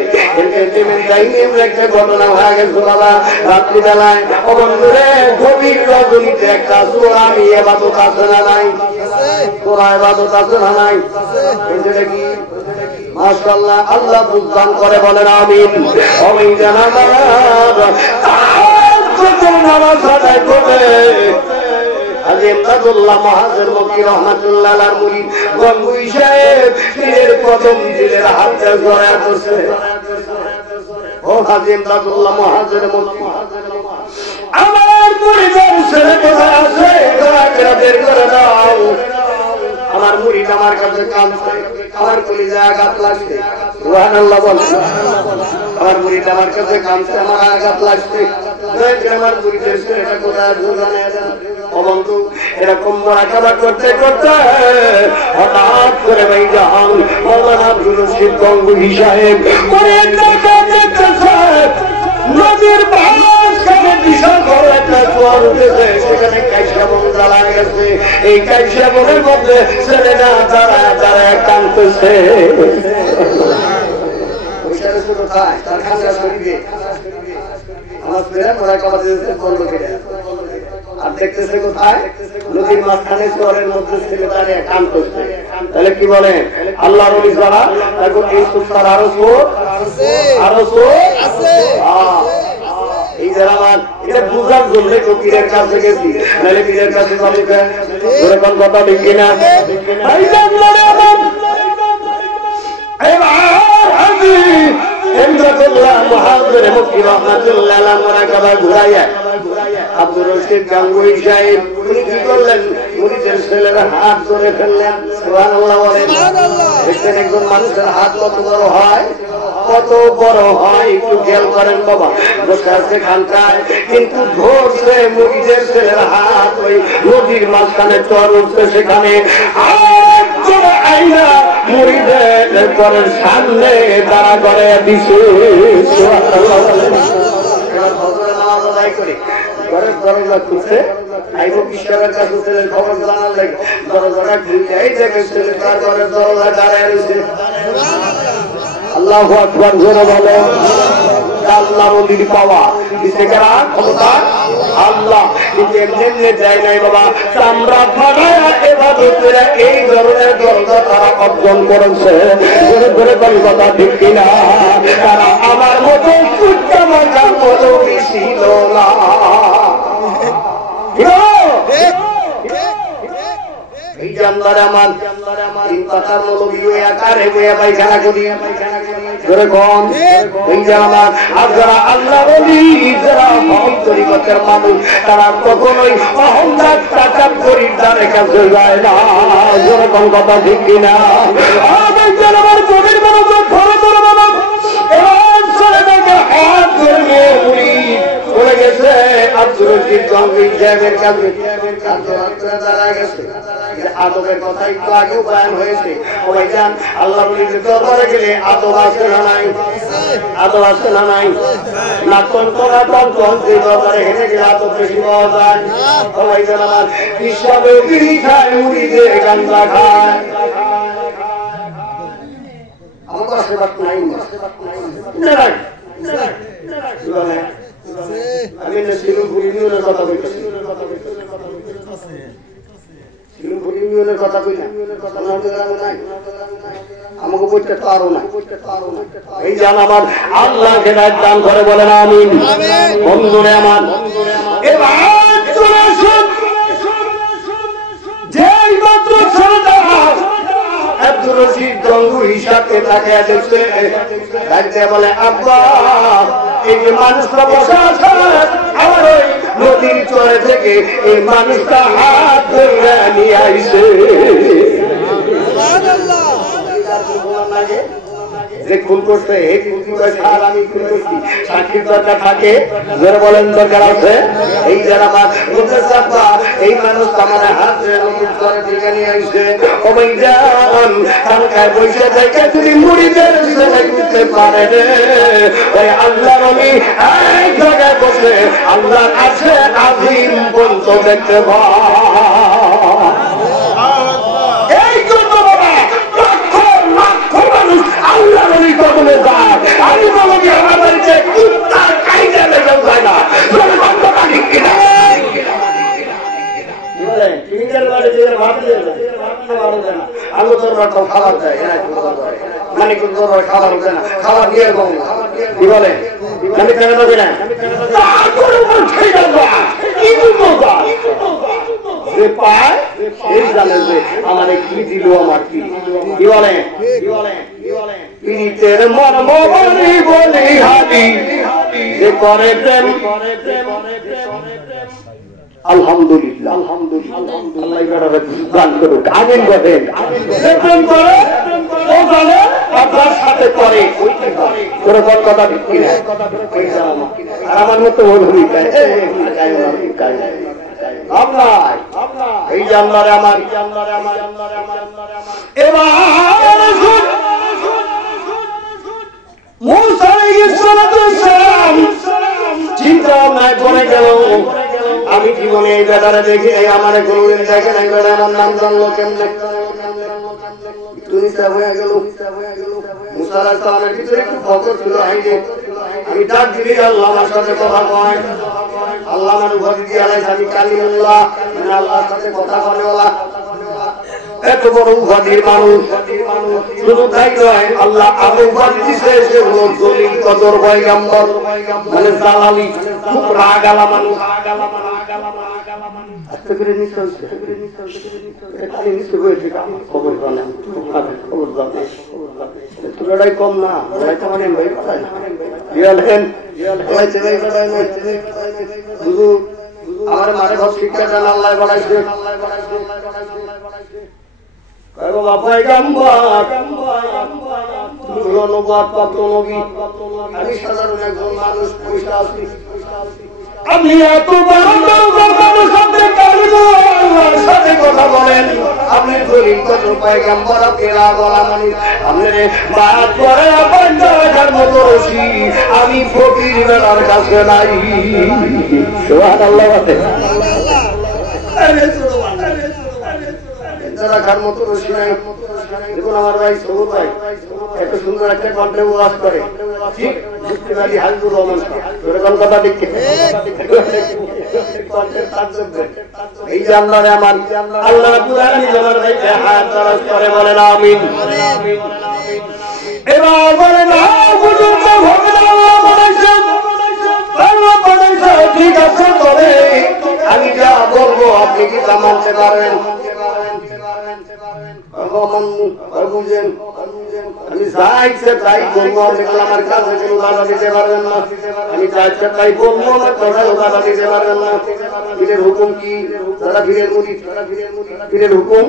একটা ঘটনা হয়ে গেছে বাবা রাত্রিবেলায় ও বন্ধুরে গভীর রজনীতে একটা চোরা নিয়ে এবাদত আছে না নাই চোরা এবাদত আছে না নাই এটা কি মাশাআল্লাহ আল্লাহ বুঝদান করে বলেন আমিন আমি নামাজ আদায় করবে আজেমদাদুল্লাহ মহাজের মক্কি রহমাতুল্লাহ আলাইহির মুরিদ গঙ্গুই সাহেব পীরের কদম দিলের হাতে জড়ায় করছে ও আজেমদাদুল্লাহ মহাজের মক্কি আমার মুরিদের ছেলে কোথায় আছে দয়া করে বের করে দাও আমার মুরিদ আমার কাছে কাঁদছে আমার কলিজা আঘাত লাগছে সুবহানাল্লাহ বলেন আমার মুরিদ আমার কাছে কাঁদছে আমার আঘাত লাগছে দয়া করে আমার মুরিদের ছেলেটা কোথায় জানা যায় অবন্তু এরকম মুরাকাবা করতে করতে হঠাৎ করে ভাইজান মাওলানা আব্দুর রশিদ গঙ্গুহি সাহেব নদীর মাঝখানে বিশাল বড় একটা জোয়ার উঠেছে সেখানে কাইসা বন জ্বালা গেছে এই কাইসা বনের মধ্যে ছেলেটা দাঁড়ায় দাঁড়ায় কাঁদতেছে তার খাঁচা শরীরে আমার ছেলে মুরাকাবা দিতে বন্ধ করে আর দেখতেছে কোথায় নদীর মাঝখানে চরের মধ্যে ছেলে দাঁড়িয়ে কান করছে তাহলে কি বলে আল্লাহর ওলি যারা এখন এই সুস্তার আরো এই যারা আমার এটা বুঝার জন্য তো পীরের কাছে গেছি নাহলে পীরের কাছে চলিতে ওরকম কথা ঠিক কিনা আব্দুর রশিদ গঙ্গুহি সাহেব উনি কি করলেন মুরিদের ছেলের হাত ধরে ফেললেন সুবহানাল্লাহ বলেন দেখবেন একজন মানুষের হাত কত বড় হয় কত বড় হয় একটু খেয়াল করেন বাবা বসে আছে খানটায় কিন্তু ধরছে মুরিদের ছেলের হাত ওই নদীর মাঝখানে চর উঠছে সেখানে আইনা মুরিদের ঘরের সামনে দাঁড়া করে দিছে সুবহানাল্লাহ বলেন নামাজ আদায় করে ঘরের দরজা খুলছে আইব ঈশ্বরের কাছে ছেলের খবর জানার লাগে দরজাটা খুলতে এই দেখে ছেলে তার ঘরের দরজা দাঁড়ায় রয়েছে আল্লাহু আকবার জোরে বলে আল্লাহর ওলির পাওয়া দিতে কারা ক্ষমতা আল্লাহ কিন্তু এমনি দেয় নাই বাবা চামড়া ফাটায়া ইবাদতের এই ধরনের দরজা তারা অর্জন করেছে জোরে জোরে বলি কথা ঠিক কিনা তারা আমার মতো কুত্তা মার্কার মতো ছিল না এই জানলার আমার তিন পাতার মৌলবী আকারে বইয়া পায়খানা করি ধরে কম এই যে আমার আর যারা আল্লাহ ওলি যারা ভয় তরিকতের মানুষ তারা কখনোই অহংকার টাকা খরিদ্দারের কাছে যায় না যেরকম কথা ঠিক কিনা আমার গভীর মনোযোগ ধরে ধরে বাবা এবার ছেলেটাকে হাত ধরে নিয়ে উড়ি পড়ে গেছে আব্দুর রশিদ গঙ্গুহি সাহেবের কাছে দাঁড়ায় গেছে আদবের কথা একটু আগে বয়ান হয়েছে ওই যান আল্লাহ ওলিদের দরবারে গেলে আদব আছে না নাই আদব আছে না নাই নাতন তোরা তখন যে দরবারে হেঁটে গেলে আদব বেশি পাওয়া যায় ওই যান আমার হিসাবে বিড়ি খায় মুড়িতে গাঞ্জা খায় আমার কাছে বাত নাই আমি না সিলুম পুরিনিয়নের কথা বলছি কথা কই না আমাকে বলতে পারো না। এই জান আমার আল্লাহ হেদায়েত দান করে বলেন আমিন। বন্ধুরে আমার এবার চলে আসুন যেই মাত্র ছেলেটা আব্দুর রশিদ গঙ্গুহি সাথে তাকে দেখছে ডাকতে বলে আব্বা এই যে মানুষটা বসে আছে আমার ওই নদীর চরে থেকে এই মানুষটা হাত ধরে নিয়ে আইছে। যে খুন করছে এই সার আমি খুন করছি সাক্ষীর দরকার থাকে যারা বলেন দরকার আছে। এই যারা এই মানুষ আমার হাত ধরে দিকে নিয়ে আইছে অবৈজান কালকায় বসে থেকে তুমি মুড়িদের করতে পারে রে ওই আল্লাহর ওলি এক জায়গায় বসে আল্লাহ আছে আজিম বন্ধ দেখতে পায়। এই জন্য বাবা লক্ষ মানুষ আল্লাহর ওলি কবলে যায়। আমি বলি আমাদের যে কুত্তার কাইদা লেগে যায় না বন্ধ পানি কিনা আলু তরকারি খাবার দেয় মানে খাবার হচ্ছে না খাবার দিয়ে কি বলে আমি কেন দেবে না যে পায় সেই জানে যে আমারে কি দিল আমার কি বলে পীড়িতের মর্ম বলি বলি হাদি যে করে প্রেম আলহামদুলিল্লাহ আল্লাহ গান করুক আমিন বলেন। প্রেম করে ও জানে আপনার সাথে করে কোনো কথা বিক্রি না আর আমার মতো বলবি এই জানলারে আমার এবার মুসা আলাইহিস সালাম চিন্তা নাই করে গেল আমি জীবনে এই ব্যাপারে দেখি এই আমার কোনদিন দেখে নাই বলে আমার নাম জানলো কেমনে হয়ে গেল। মুসা আলাইহিস সালামের ভিতরে একটু ফকর ছিল আমি ডাক দিলি আল্লাহ আমার সাথে কথা কয় আল্লাহ আমার উপাধি দিয়ে আলাইছে আমি কালিমুল্লাহ মানে আল্লাহর সাথে কথা বলেওয়ালা এত বড় উপাধির মানুষ শুধু তাই নয় আল্লাহ আরো উপাধি দিছে সে হলো জলিল কদর পয়গম্বর মানে জালালি খুব রাগালা মানুষ কম না আমার মারে ঘর শিক্ষা দেন আল্লাহ বাড়াইছে আমি সাধারণ একজন মানুষ পয়সা আছি আপনি এত সাথে কথা বলেন আপনি দলিল কত পয়গম্বর পেরা বলা মানুষ আপনার বাদ করে আপনার মতো রশি আমি ফকির বেলার কাছে নাই সুবহানাল্লাহ রাখার মতো রশি নাই। দেখুন আমার ভাই সবুজ ভাই এত সুন্দর একটা কণ্ঠে ওয়াজ করে ঠিক মুক্তিবাদী হাজবুর রহমান এরকম কথা দেখে এই যে আল্লাহ আমার আল্লাহ রাব্বুল আলামিন আমার ভাইকে হাত দরাজ করে বলেন আমিন। এবার বলেন হুজুর তো ভগবান আল্লাহ বলেছেন আল্লাহ বলেছেন ঠিক আছে তবে আমি যা বলবো আপনি কি তা মানতে পারবেন? আমি যা ইচ্ছে তাই বলবো আমার কাছে কেউ বাধা দিতে পারবেন না আমি যা ইচ্ছে তাই বলবো আমার কথায় বাধা দিতে পারবেন না। পীরের হুকুম কি যারা পীরের মুরিদ পীরের হুকুম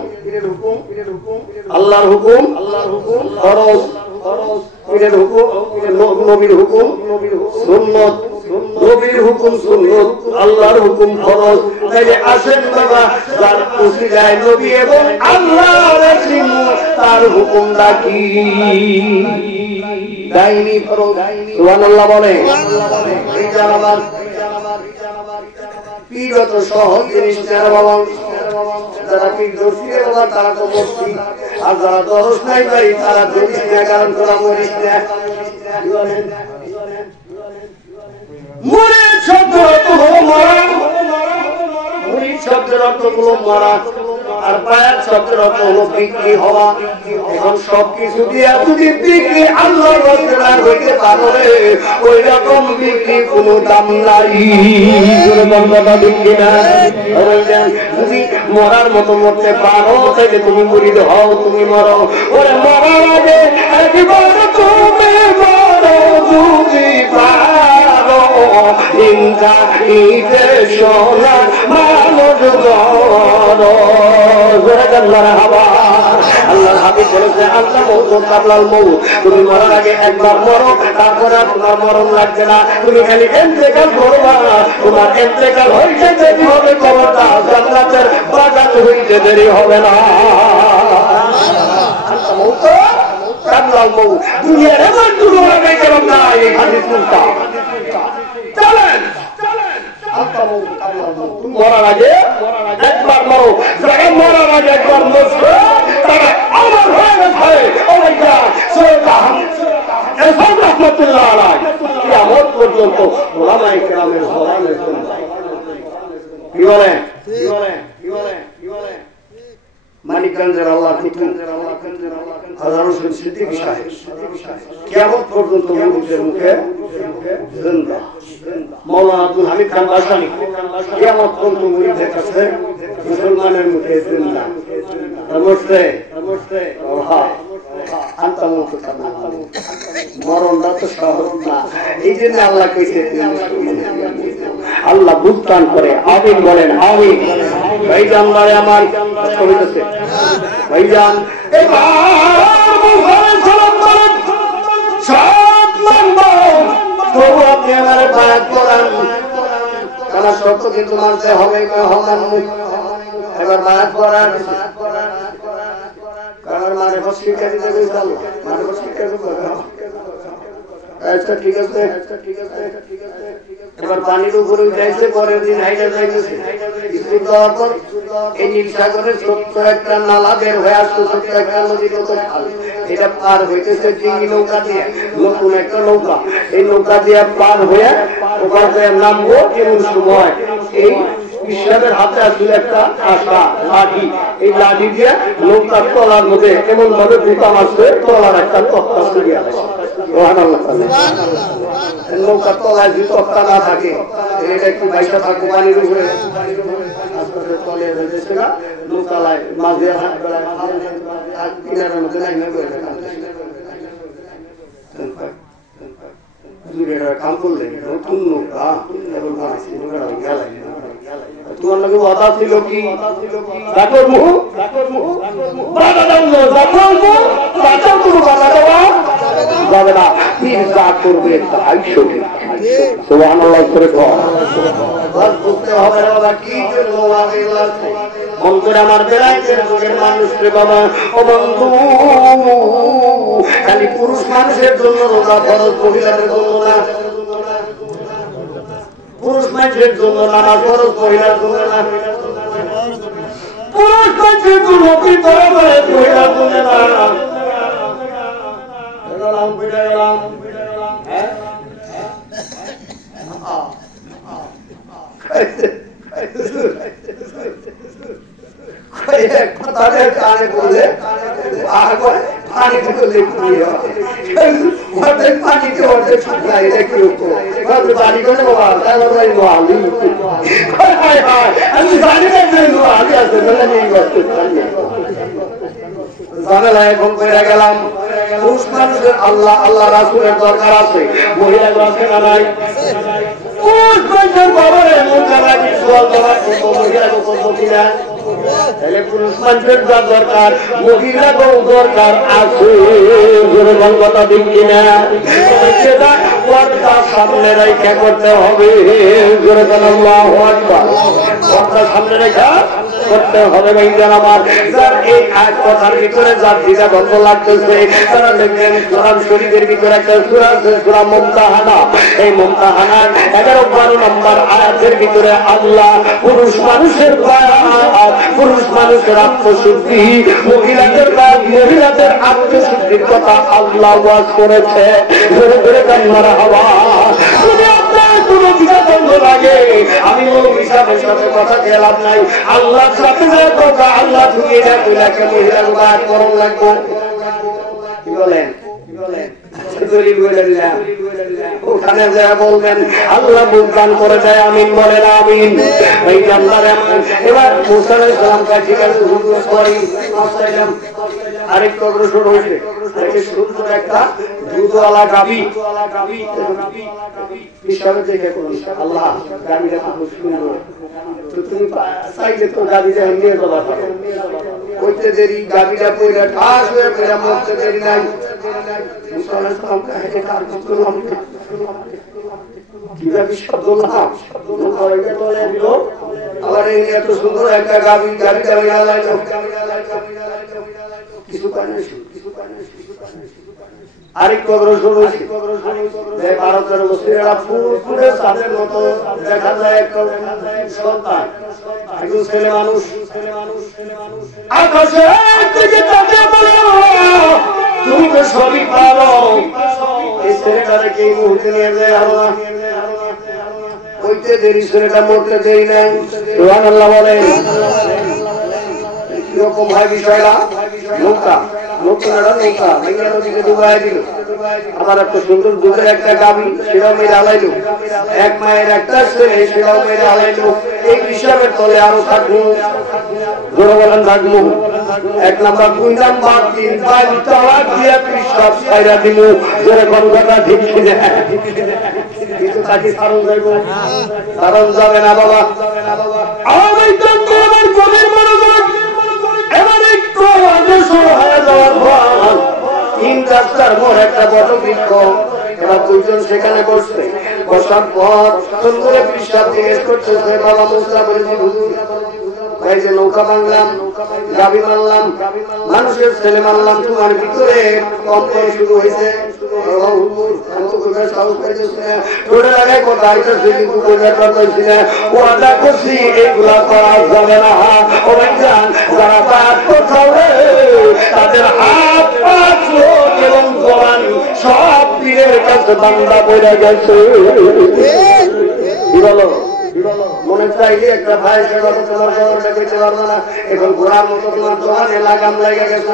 আল্লাহর হুকুম ফরজ পীরের হুকুম নবীর হুকুম সুন্নাত নবীর হুকুম সুন্নাত আল্লাহর হুকুম ফরজ। তাইলে আসেন বাবা যার উসিলায় নবী এবং আল্লাহর তার হুকুমটা কি দাইনি ফরজ সুবহানাল্লাহ বলে। এই জানাবার পীর তো সহজ জিনিস না বাবা যারা পীর দর্শী বাবা তারা তো মুক্তি আর যারা দরস নাই ভাই তারা দরিস না কারণ তোরা মরিস না। মুরিদ শব্দের অর্থ হলো মারা মুরিদ শব্দের অর্থ হলো মারা আর বায়াত শব্দের অর্থ হলো বিক্রি হওয়া। এখন সবকিছু দিয়া যদি বিক্রি আল্লাহর রাস্তায় না হইতে পারে ওই রকম বিক্রি কোনো দাম নাই। বিক্রি না যদি মরার মতো মরতে পারো তাহলে তুমি মুরিদ হও, তুমি মরো। ওরে মরার আগে একবার তুমি মরো যদি পারো ইনকাইতে সোনার মানুষ গড়ো। আল্লাহর হাবিব বলেছে আল্লাহ মউত কাবলাল মউত, তুমি মরার আগে একবার মরো, তারপরে তোমার মরণ লাগবে না, তুমি খালি ইন্তেকাল করবা। তোমার ইন্তেকাল হইতে দেরি হবে, কবরটা জান্নাতের বাগান হইতে দেরি হবে না। আল্লাহ মউত কাবলাল মউত, দুনিয়ার এমন দুর্বল হয়ে গেল না এই হাদিস শুনতা। চলেন মরার আগে একবার মরো, যারা মরার আগে একবার মরছে তারা আমার হয়ে গেছে। রহমতুল্লাহ আলাইহি কিয়ামত পর্যন্ত ওলামায়ে কেরামের জমানের জন্য কি বলেন মানিকগঞ্জের আল্লাহ হাজার হোসেন সিদ্দিকী সাহেব কিয়ামত পর্যন্ত মুরিদের মুখে জিন্দা। মাওলানা আব্দুল হামিদ খান বাসানী কিয়ামত পর্যন্ত মুরিদের কাছে মুসলমানের মুখে জিন্দা। মরণটা তো সহজ না, এই জন্য আল্লাহ কইছে আল্লাহ বুঝতান করে। আমিন বলেন আমিন। ভাইজান আমার কবিতাছে ভাইজান আপনি আমার বায়াত করান, আমার শর্ত কিন্তু মানতে হবে। এবার বায়াত করার কারণ মানে শিক্ষা দিতে মানে শিক্ষা আচ্ছা ঠিক আছে। এবার পানির উপরে উঠাইছে, পরের দিন হাইডা যাইতেছে স্কুল যাওয়ার পর এই নীল সাগরের ছোট্ট একটা নালা বের হয়ে আসতো, ছোট্ট একটা নদী মতো খাল, এটা পার হইতেছে ডিঙি নৌকা দিয়ে, নতুন একটা নৌকা, এই নৌকা দিয়ে পার হয়ে ওখান থেকে নামবো এমন সময় এই ঈশ্বরের হাতে আসলে একটা আশা লাঠি, এই লাঠি দিয়ে নৌকার তলার মধ্যে এমন ভাবে বোতাম আসছে তলার একটা তক্তা সরিয়ে আসে। নৌকার তলায় যদি তক্তা না থাকে এটা একটু বাইশা থাকবে পানির উপরে তলে রয়েছে না নৌকালায় মাঝে কিনারের মধ্যে কাম করলে নতুন নৌকা এবং তোমার লগে ওয়াদা ছিল কি ডাকর মুহ বাধা দাও না, ডাকর মুহ বাধা দেওয়া যাবে না। পীর যা করবে তাই শোনে। সুবহানাল্লাহ করে বুঝতে হবে বাবা কি জন্য অন্তরে আমার বেলায়েতের যুগের মানুষ রে বাবা ও বন্ধু, খালি পুরুষ মানুষের জন্য রোজা ফরজ, মহিলাদের জন্য না। পুরুষ মানুষের জন্য নামাজ ফরজ, মহিলার জন্য না। পুরুষ মানুষের জন্য মহিলার জন্য না। কানে করলে পানিতে করলে পানিতে অর্ধেক শুকনায় এটা কি পানি করে আমি জানি আছে ঝামেলা এখন করে গেলাম। পুরুষ মানুষের আল্লাহ আল্লাহ রাসূলের দরকার আছে, মহিলা আছে না নাই? পুরুষ মানুষের বাবার এমন জায়গা কি সোয়াল করার মহিলা কিনা? তাহলে পুরুষ মানুষের যা দরকার মহিলাকেও দরকার আছে। কথা দিন কিনা সেটা পর্দার সামনে রেখে করতে হবে। আল্লাহু আকবার, পর্দার সামনে রেখে করতে হবে। ভাইজান আমার, যার এই আয়াত কথার ভিতরে যার দ্বিধা দ্বন্দ্ব লাগতেছে তারা দেখবেন কোরআন শরীফের ভিতরে একটা সূরা আছে, সূরা মুমতাহানা। এই মুমতাহানার 11-12 নম্বর আয়াতের ভিতরে আল্লাহ পুরুষ মানুষের পুরুষ মানুষের আত্মশুদ্ধি, মহিলাদের আত্মশুদ্ধির কথা আল্লাহ ওয়াজ করেছে। ধরে ধরে গান মারা হওয়া কোনো দ্বিধাদ্বন্দ্ব লাগে, আমি হিসাবের সাথে কথা খেলাম নাই। আল্লাহর সাথে কথা আল্লাহ ঢুকিয়ে দেয়, মহিলা করণ লাগবো। বলেন দলিল বলে দিলাম ওখানে যা বলবেন আল্লাহ বুঝদান করে দেয় আমিন বলেন আমিন এই জান্নার এবার মুসা আলাইহিস সালাম কাছে গেছে হুজুর করি আসসালাম আরেক কবর শুরু হইছে দেখে সুন্দর একটা দুধওয়ালা গাবি বিশালে দেখে কোন আল্লাহ গাবিটা খুব সুন্দর তো তুমি চাইলে তো গাবিটা নিয়ে যাবা কইতে দেরি গাবিটা কইরা ঠাস হয়ে মেরা মরতে দেরি নাই মুসা আলাইহিস সালাম কাছে কার করলাম কিবা শব্দ না কইতে বলে দিল আবার এই এত সুন্দর একটা গাবিটা লাগাইলো কিছু কারণে আরেক কবর শুনেছি ভারতের মুসলিমরা পুরে তাদের মতো দেখা যায় একটা সন্তান একজন ছেলে মানুষ আকাশে থেকে তাকে বলে তুমি তো সবই পারো এই ছেলেটাকে কি মুহূর্তে নিয়ে যায় আল্লাহ কইতে দেরি ছেলেটা মরতে দেরি নাই সুবহানাল্লাহ বলে কিরকম হয় বিষয়টা নৌকা আমার একটা সুন্দর দুধের একটা গাভী সেটাও মেরে আলাইলো এক মায়ের একটা ছেলে সেটাও মেরে আলাইলো এই হিসাবের তলে আরো থাকবো বলেন থাকবো এক নাম্বার দুই নাম্বার তিন তালাক দিয়া সব ছাইরা দিল জোরে কথা ঠিক কিনা কিন্তু তাকে কারণ যাইব কারণ যাবে না বাবা আমার গভীর মনোযোগ এবার একটু অগ্রসর হয়ে যাওয়ার পর তিন রাস্তার মোড় একটা বড় বৃক্ষ এবার দুইজন সেখানে বসছে বসার পর সুন্দর পিসাব জিজ্ঞেস করতেছে বাবা মুসা বলেছি হুজুর ভাই যে নৌকা বাংলাম গাবি মারলাম মানুষের ছেলে মারলাম তোমার ভিতরে কম্পন শুরু হয়েছে তাদের হাত পাঁচ লোক এবং কোরআন সব পীরের কাছে বান্দা বইরা গেছে কি বলো মনে চাইলে একটা ভাই সেবা তোমার খবরটা পেতে পারবো না এখন ঘোরার মতো তোমার দোকানে লাগাম লেগে গেছে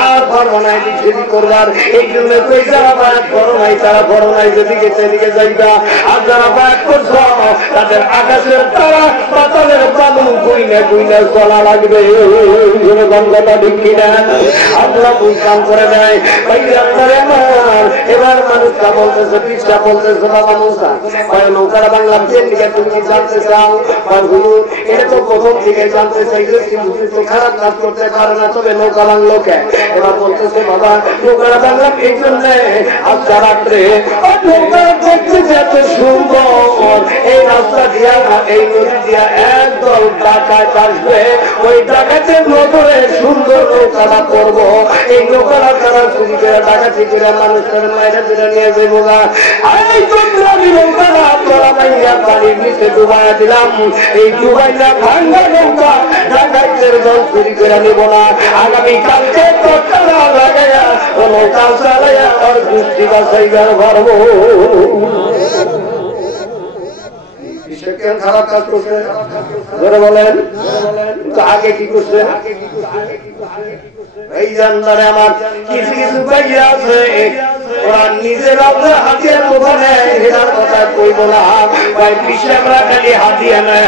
আর পারবো না এদিক সেদিক করবার এই জন্য কই যারা বায়াত করো নাই তারা করো নাই যেদিকে সেদিকে যাইবা আর যারা বায়াত করছো তাদের আকাশের তারা পাতালের বালু গুইনে গুইনে চলা লাগবে গঙ্গাটা ঠিক কিনা আল্লাহ বুঝাম করে দেয় এবার মানুষটা বলতেছে পিসটা বলতেছে বাবা মুসা নৌকাটা বাংলাম দিকে তুমি জানতে চাও এটা তো প্রথম থেকে জানতে চাইলে কিন্তু তো খারাপ কাজ করতে পারে না তবে নৌকা বাংলো কে এবার বলতেছে বাবা নৌকাটা বাংলাম এই জন্য আজকে রাত্রে নৌকা দেখতে এত সুন্দর এই রাস্তা দিয়া এই নদী দিয়া একদল ডাকাত আসবে ওই ডাকাতের নজরে সুন্দর নৌকাটা করবো এই নৌকাটা তারা চুরি করে ডাকাতি করে মানুষের মায়েরা যেটা নিয়ে যাবো না এই জন্য আমি নৌকাটা তোরা মাইয়া পানির নিচে ডুবাইয়া দিলাম এই ডুবাইয়া ভাঙ্গা নৌকা ডাকাতের দল চুরি করে নেব না আগামী কালকে তোরা লাগাইয়া ও নৌকা চালাইয়া আর দৃষ্টি বাঁচাইবার পারবো খারাপ কাজ করছে ধরে বলেন আগে কি করছে এই জান্নারে আমার কিছু কিছু ভাইয়া আছে ওরা নিজের হাতিয়ার দোকানে হেরার কথা কইব না ভাই পিসাবরা খালি হাতিয়া নেয়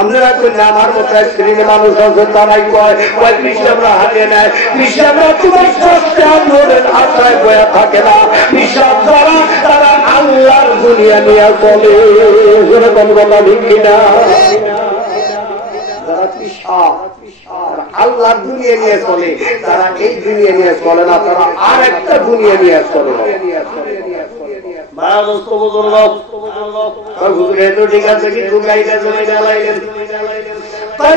আমরা কই না আমার মতো স্ক্রিনে মানুষ আছে তারাই কয় ওই পিসাবরা হাতিয়া নেয় পিসাবরা তোমার কষ্টে আন্দোলনের আশায় বয়া থাকে না পিসাব দ্বারা তারা আল্লাহর দুনিয়া নিয়ে চলে যেরকম কথা ঠিক কিনা আল্লাহ দুনিয়া নিয়ে চলে তারা এই দুনিয়া নিয়ে চলে না তারা আর একটা দুনিয়া নিয়ে চলে ঠিক আছে কিন্তু গাইলে চলে জ্বালাইলেন তাই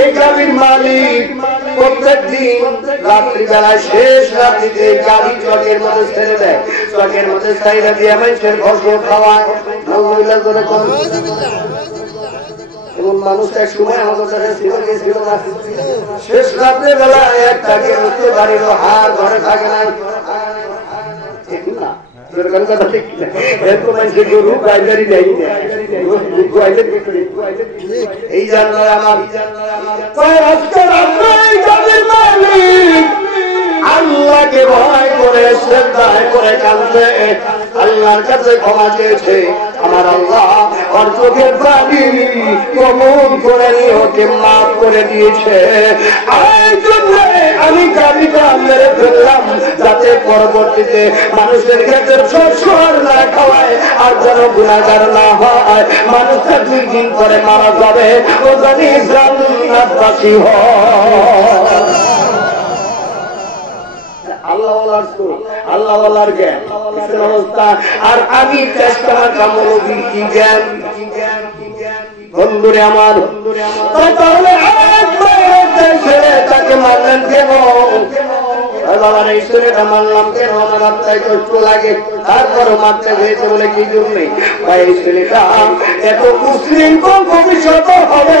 এই গাড়ির মালিক প্রত্যেক দিন রাত্রিবেলায় শেষ রাত্রিতে গাড়ি চকের মধ্যে ছেড়ে দেয় চকের মধ্যে চাইরা দিয়ে মানুষের ফসল খাওয়ায় এবং মানুষ এক সময় আমাদের কাছে ছিল না শেষ রাত্রে বেলায় একটা বাড়ির হার ঘরে থাকে না গরু গাইদারি দেয় এই জন্য আমার আজকে রাত্রে যাদের মালিক আল্লাহকে ভয় করে শ্রদ্ধায় করে কাঁদছে, আল্লাহর কাছে ক্ষমা চেয়েছে, আমার আল্লাহ ওর চোখের পানি কবুল করে নিয়ে ওকে মাফ করে দিয়েছে। আমি কাবিটা মেরে ফেললাম যাতে পরবর্তীতে মানুষের ক্ষেত্রে সর না খাওয়ায় আর যেন গুনাহগার না হয়। মানুষটা 2 দিন পরে মারা যাবে, ও জানি জান্নাতবাসী হয়। আল্লাহওয়ালার জ্ঞান অবস্থা আর আমি চেষ্টা কামলবি কি জ্ঞান বন্ধুরে আমার। তাহলে তাকে মানলেন কেন? বাবার এই ছেলেটা মানলাম কেন? আমার আত্মায় কষ্ট লাগে, তারপরও মারতে হয়েছে বলে কি জন্যে? এই ছেলেটা এত উশৃঙ্খল ভবিষ্যৎ হবে,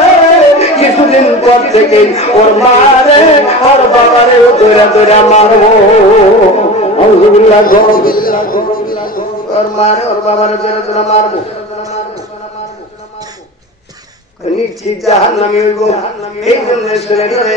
কিছুদিন পর থেকে ওর মারে ওর বাবারে ধরে ধরে মারবো। ওর মারে ওর বাবারে ধরে ধরে মারবো, নিশ্চিত জাহান্নামী হইব। এই জন্য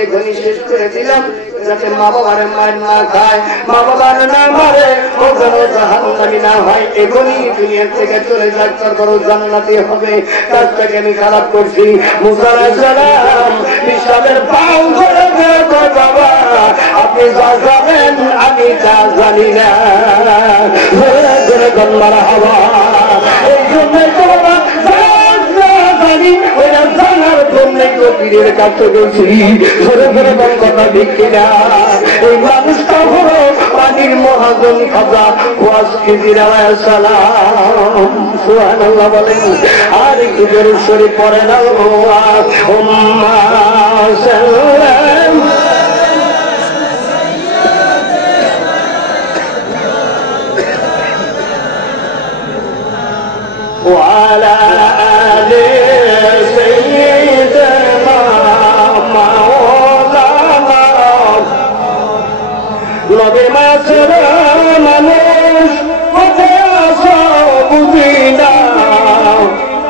এখনই শেষ করে দিলাম যাতে মা বাবার মার না খায়, মা বাবার না মারে, ও যেন জাহান্নামী না হয়। এখনই দুনিয়া থেকে চলে যাক, তারপরও জান্নাতি হবে। কাজটাকে আমি খারাপ করছি। মুসা আলাইহিস সালাম ইসলামের পাও ধরে কয়, বাবা আপনি যা জানেন আমি তা জানি না। মারহাবা। এই জন্য বাবা জানার জন্য পীরের কাছে গেছি, ধরে ধরে কথা দেখি না। ওই মানুষটা হলো পানির মহাজন খাজা ওয়াজ খিজির আলাইহিস সালাম। সুবহানাল্লাহ বলেন। আর একটু দরুদ শরীফ পড়েন, আল্লাহুম্মা সাল্লাম وعلى آل سيدنا مولانا নবী মাসের মানুষ কোথায় বুঝিনা,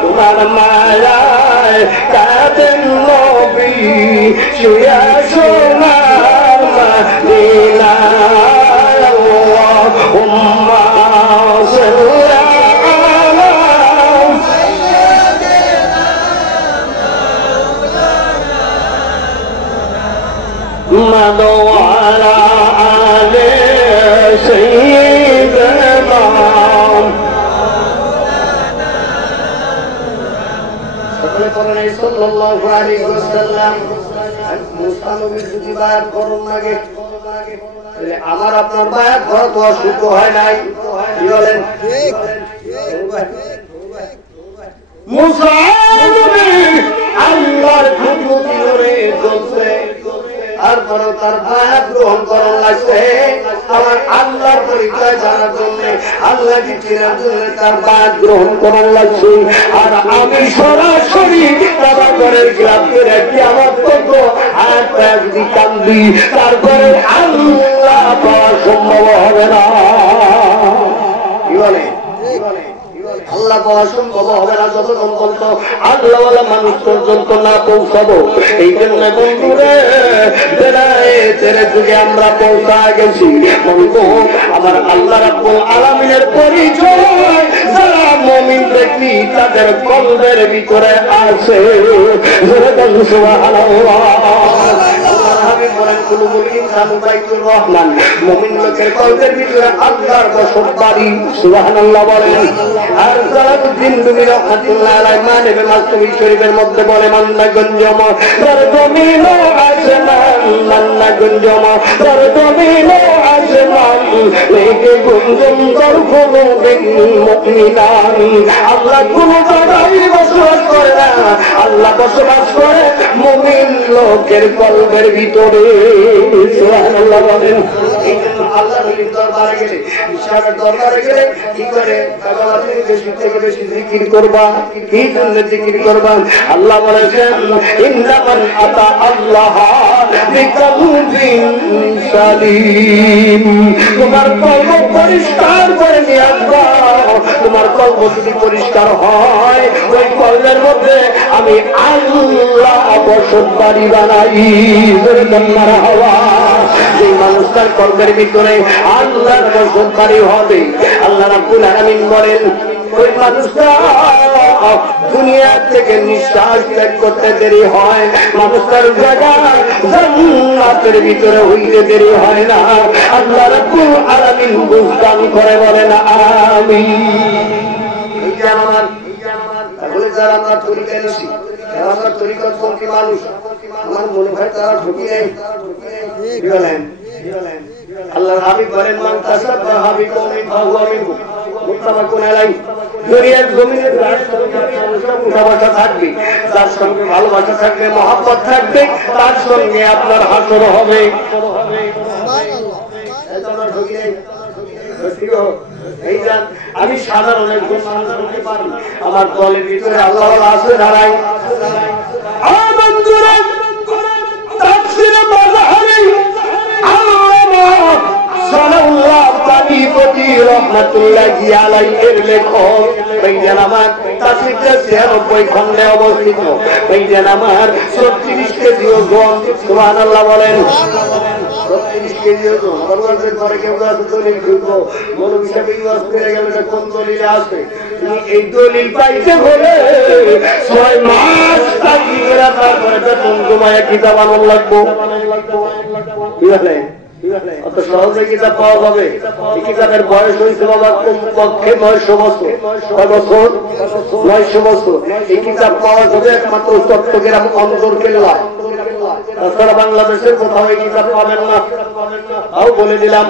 তোমার মায়ায় কাঁদেন নবী শুয়া সোনার মদিনা। আল্লাহুম্মা সাল্লি وعلى آل سيدنا সাল্লাল্লাহু আলাইহি ওয়াসাল্লাম। মুসা নবীর যদি বায়াত করুন লাগে, আমার আপনার বায়াত করা তো অশুদ্ধ হয় নাই, কি বলেন? মুসা নবী আল্লাহর হুকুমে করে চলছে, তারপরে তার বায়াত গ্রহণ করার লাগছে আমার আল্লাহর পরিচয় জানার জন্য, আল্লাহ কি চেনার জন্য তার বায়াত গ্রহণ করার লাগছে। আর আমি সরাসরি বাবা ঘরের গ্লাস করে কি আমার কত হাত পায়ে যদি কান্দি, তারপরে আল্লাহ পাওয়া সম্ভব হবে না। কি বলে? আল্লাহ পাওয়া সম্ভব হবে না যতক্ষণ পর্যন্ত আল্লাহওয়ালা মানুষ পর্যন্ত না পৌঁছাবো। এই জন্য বন্ধুরে বেলায়েতের যুগে আমরা পৌঁছা গেছি। বন্ধু আমার আল্লাহ রাব্বুল আলামিনের পরিচয় যারা মুমিন ব্যক্তি তাদের কলবের ভিতরে আছে। সুবহানাল্লাহ। মুমিন লোকের কলবের ভিতরে আল্লাহর বসতবাড়ি। সুবহানাল্লাহ বলেন। আর জালালউদ্দিন রুমি রাহমাতুল্লাহ আলাইহি মানবে মাসতুবি শরীফের মধ্যে বলে, মান্না গঞ্জম তার জমিন আসমান, মান্না গঞ্জম তার জমিন আসমান, লেগে গুঞ্জম তার কুলুবিল মুমিনান। আল্লাহ কোন জায়গায় বসবাস করে না, আল্লাহ বসবাস করে মুমিন লোকের কলবের ভিতরে। সুবহানাল্লাহ বলেন। এই জন্য আল্লাহ নবীর দরবারে গেলে ঈশ্বরের দরবারে গেলে কি করে বাবা তুমি বেশি থেকে বেশি জিকির করবা কি জন্য জিকির করবা আল্লাহ বলেছেন ইন্নামান আতা আল্লাহ বিকলবিন সালিম তোমার কলব পরিষ্কার করে নিয়ে আসবা তোমার কলব যদি পরিষ্কার হয় ওই কলবের মধ্যে আমি আল্লাহ বসতবাড়ি বানাই জোরে বন্যার হাওয়া যে মানুষটার কলবের ভিতরে আল্লাহর বসতবাড়ি হবে আল্লাহ রাব্বুল আলামিন বলেন ওই মানুষটা দুনিয়া থেকে নিঃশ্বাস ত্যাগ করতে দেরি হয় মানুষটার জায়গা জান্নাতের ভিতরে হইতে দেরি হয় না আল্লাহ রাব্বুল আলামিন বুঝদান করে বলেন আমিন এই যে আমার তাহলে যারা আমরা তরিকা নিছি যারা আমরা তরিকতপন্থী মানুষ আমার মনে হয় তারা ঢুকি নেই কি বলেন আল্লাহর হাবিব বলেন মান তাসাব্বাহা বিকওমিন ফাহুয়া মিনহুম মুত্তাফাকুন আলাইহি দুনিয়ার জমিনে ভালোবাসা থাকবে তার সঙ্গে ভালোবাসা থাকবে মহব্বত থাকবে তার সঙ্গে আপনার হাসর হবে এই জান আমি সাধারণ একজন মানুষ হতে পারি আমার দলের ভিতরে আল্লাহ আছে দাঁড়াই বন্ধুরা তাফসীরে মাযহারি আল্লামা সানাউল্লাহ তাবিপতি রাহমাতুল্লাহি আলাইহির লেখক বাইজান আমার তাফসীরটা 96 খণ্ডে অবস্থিত বাইজান আমার 36 কেজি ওজন সুবহানাল্লাহ বলেন 36 কেজি ওজন পরবর্তীতে পরে কেউ আছে দলিল খুঁজবো মৌলভী সাহেব ওয়াজ করে গেল এটা কোন দলিলে আছে তুমি এই দলিল পাইতে হলে 6 মাস তাকি করে তারপরে বেতন জমায়া কিতাব আনন্দ লাগবো কি বলে অত সহজে কিতাব পাওয়া যাবে এই কিতাবের বয়স হয়েছে বাবা কমপক্ষে 900 বছর কয় বছর 900 বছর এই কিতাব পাওয়া যাবে একমাত্র চট্টগ্রাম অন্দর কেল্লা তাছাড়া বাংলাদেশের কোথাও এই কিতাব পাবেন না তাও বলে দিলাম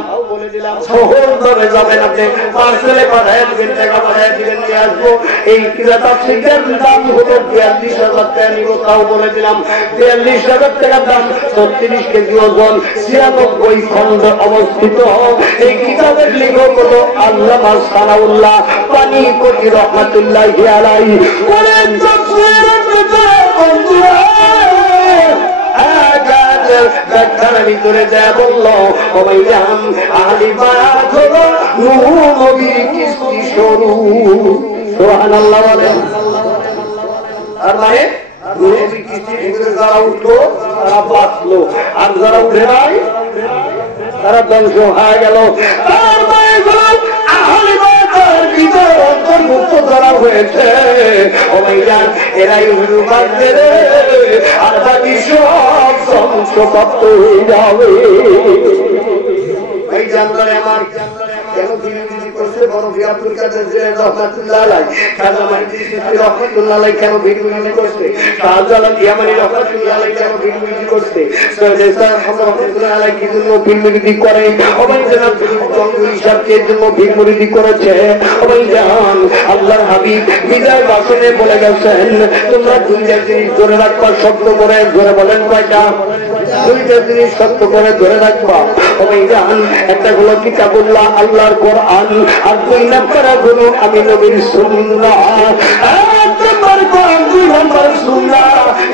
শহর ধরে যাবেন আপনি পার্সেলে পাঠায় দিবেন টাকা পাঠায় দিবেন নিয়ে আসবো এই কিতাব শিক্ষার দাম হলো 42,000 টাকা নিব তাও বলে দিলাম 42,000 টাকার দাম 36 কেজি ওজন 96 খণ্ড অবস্থিত এই কিতাবের লেখক হলো আল্লামা সানাউল্লাহ তাবিপতি রাহমাতুল্লাহি আলাইহি বলেন তাফসীরের ভিতরে বন্ধুরা ব্যাখ্যার ভিতরে যা বললো ওবাইজান আহলি বায়াত হলো নূহ নবীর কিস্তি সরু সুবহানাল্লাহ বলেন আর মানে নূহ নবীর কিস্তির ভিতরে যারা উঠলো তারা বাঁচলো আর যারা উঠে নাই তারা ধ্বংস হয়ে গেল তার মানে হলো আহলি বায়াতের ভিতরে অন্তর্ভুক্ত যারা হয়েছে ওবাইজান এরাই হলো বাঁচবে আর বাকি সব ধ্বংসপ্রাপ্ত হয়ে যাবে এই জানলারে আমার কেন বিরোধী করছে বড় বিয়াতুল কাদের যে রহমাতুল্লাহ আলাইহি কালামাই দিশি রহমাতুল্লাহ আলাইহি কেন বিরোধী করছে শাহজালাল ইয়ামানি রহমাতুল্লাহ আলাইহি কেন বিরোধী করছে সৈয়দ রহমাতুল্লাহ আলাইহি কি জন্য বিরোধী করে ওবাই জানাব জঙ্গলি সাহেবকে জন্য বিরোধী করেছে ওবাই জান আল্লাহর হাবিব বিদায় ভাষণে বলে গেছেন তোমরা দুইটা জিনিস ধরে রাখবা শব্দ করে ধরে বলেন কয়টা দুইটা জিনিস শব্দ করে ধরে রাখবা ওবাই জান একটা হলো কিতাবুল্লাহ আল্লাহর কোরআন আর দুই নাম্বার হলো আমি নবীর সুন্নাহ এক নাম্বার কোরআন দুই নাম্বার সুন্নাহ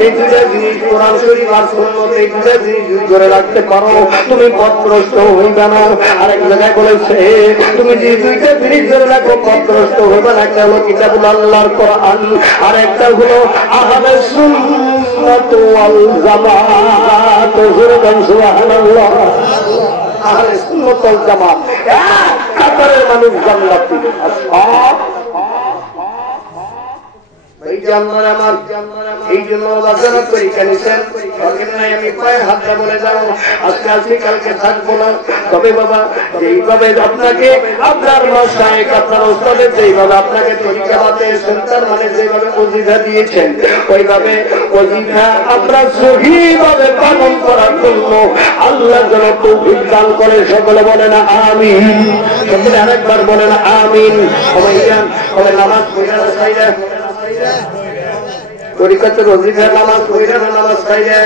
এই দুইটা জিনিস কোরআন শরীফ আর সুন্নাত এই দুইটা জিনিস ধরে রাখতে পারো তুমি পথভ্রষ্ট হইবে না আরেক জায়গায় বলেছে তুমি যে দুইটা জিনিস ধরে রাখো পথভ্রষ্ট হইবে না একটা হলো কিতাবুল্লাহ আল্লাহর কোরআন আর একটা হলো আহলে সুন্নাত ওয়াল জামাত সুবহানাল্লাহ আহলে সুন্নাত ওয়াল জামাত এক কাতারের মানুষ জান্নাতি আসহাব এই জান্নাত আমার এই জন্য বাজার তরিকা নিছেন ওখানে নাই আমি পায়ে হাতটা বলে যাও আজকে কালকে থাকবো না তবে বাবা এইভাবে আপনাকে আপনার মাশায়েখ আপনার ওস্তাদ যেইভাবে আপনাকে তরিকা বাতাইছেন তার মানে যেভাবে ওজিফা দিয়েছেন ওইভাবে ওজিফা আমরা সহিভাবে পালন করার জন্য আল্লাহ যেন তৌফিক দান করে সকলে বলেন আমিন সকলে আরেকবার বলেন আমিন সবাই জান সবাই নামাজ পড়ে না চাইলে তরিকাতে ওজিফা নামাজ পড়ে না নামাজ চাইলে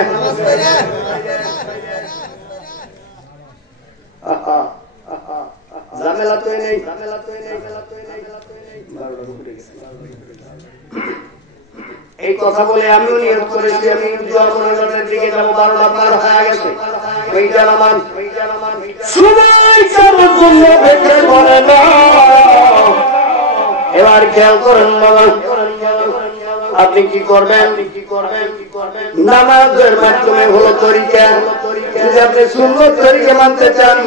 ঝামেলা তো নেই। এই কথা বলে আমিও নিয়ত করেছি আমি জন্মদিনের দিকে যাবো, 12টা পার হয়ে গেছে। ওইটা আমার সময় যাওয়ার জন্য বেঁচে পড়ে না। এবার খেয়াল করেন বাবা, আপনি কি করবেন? নামাজের মাধ্যমে হলো তরিকা। যদি আপনি সুন্নত তরিকা মানতে চান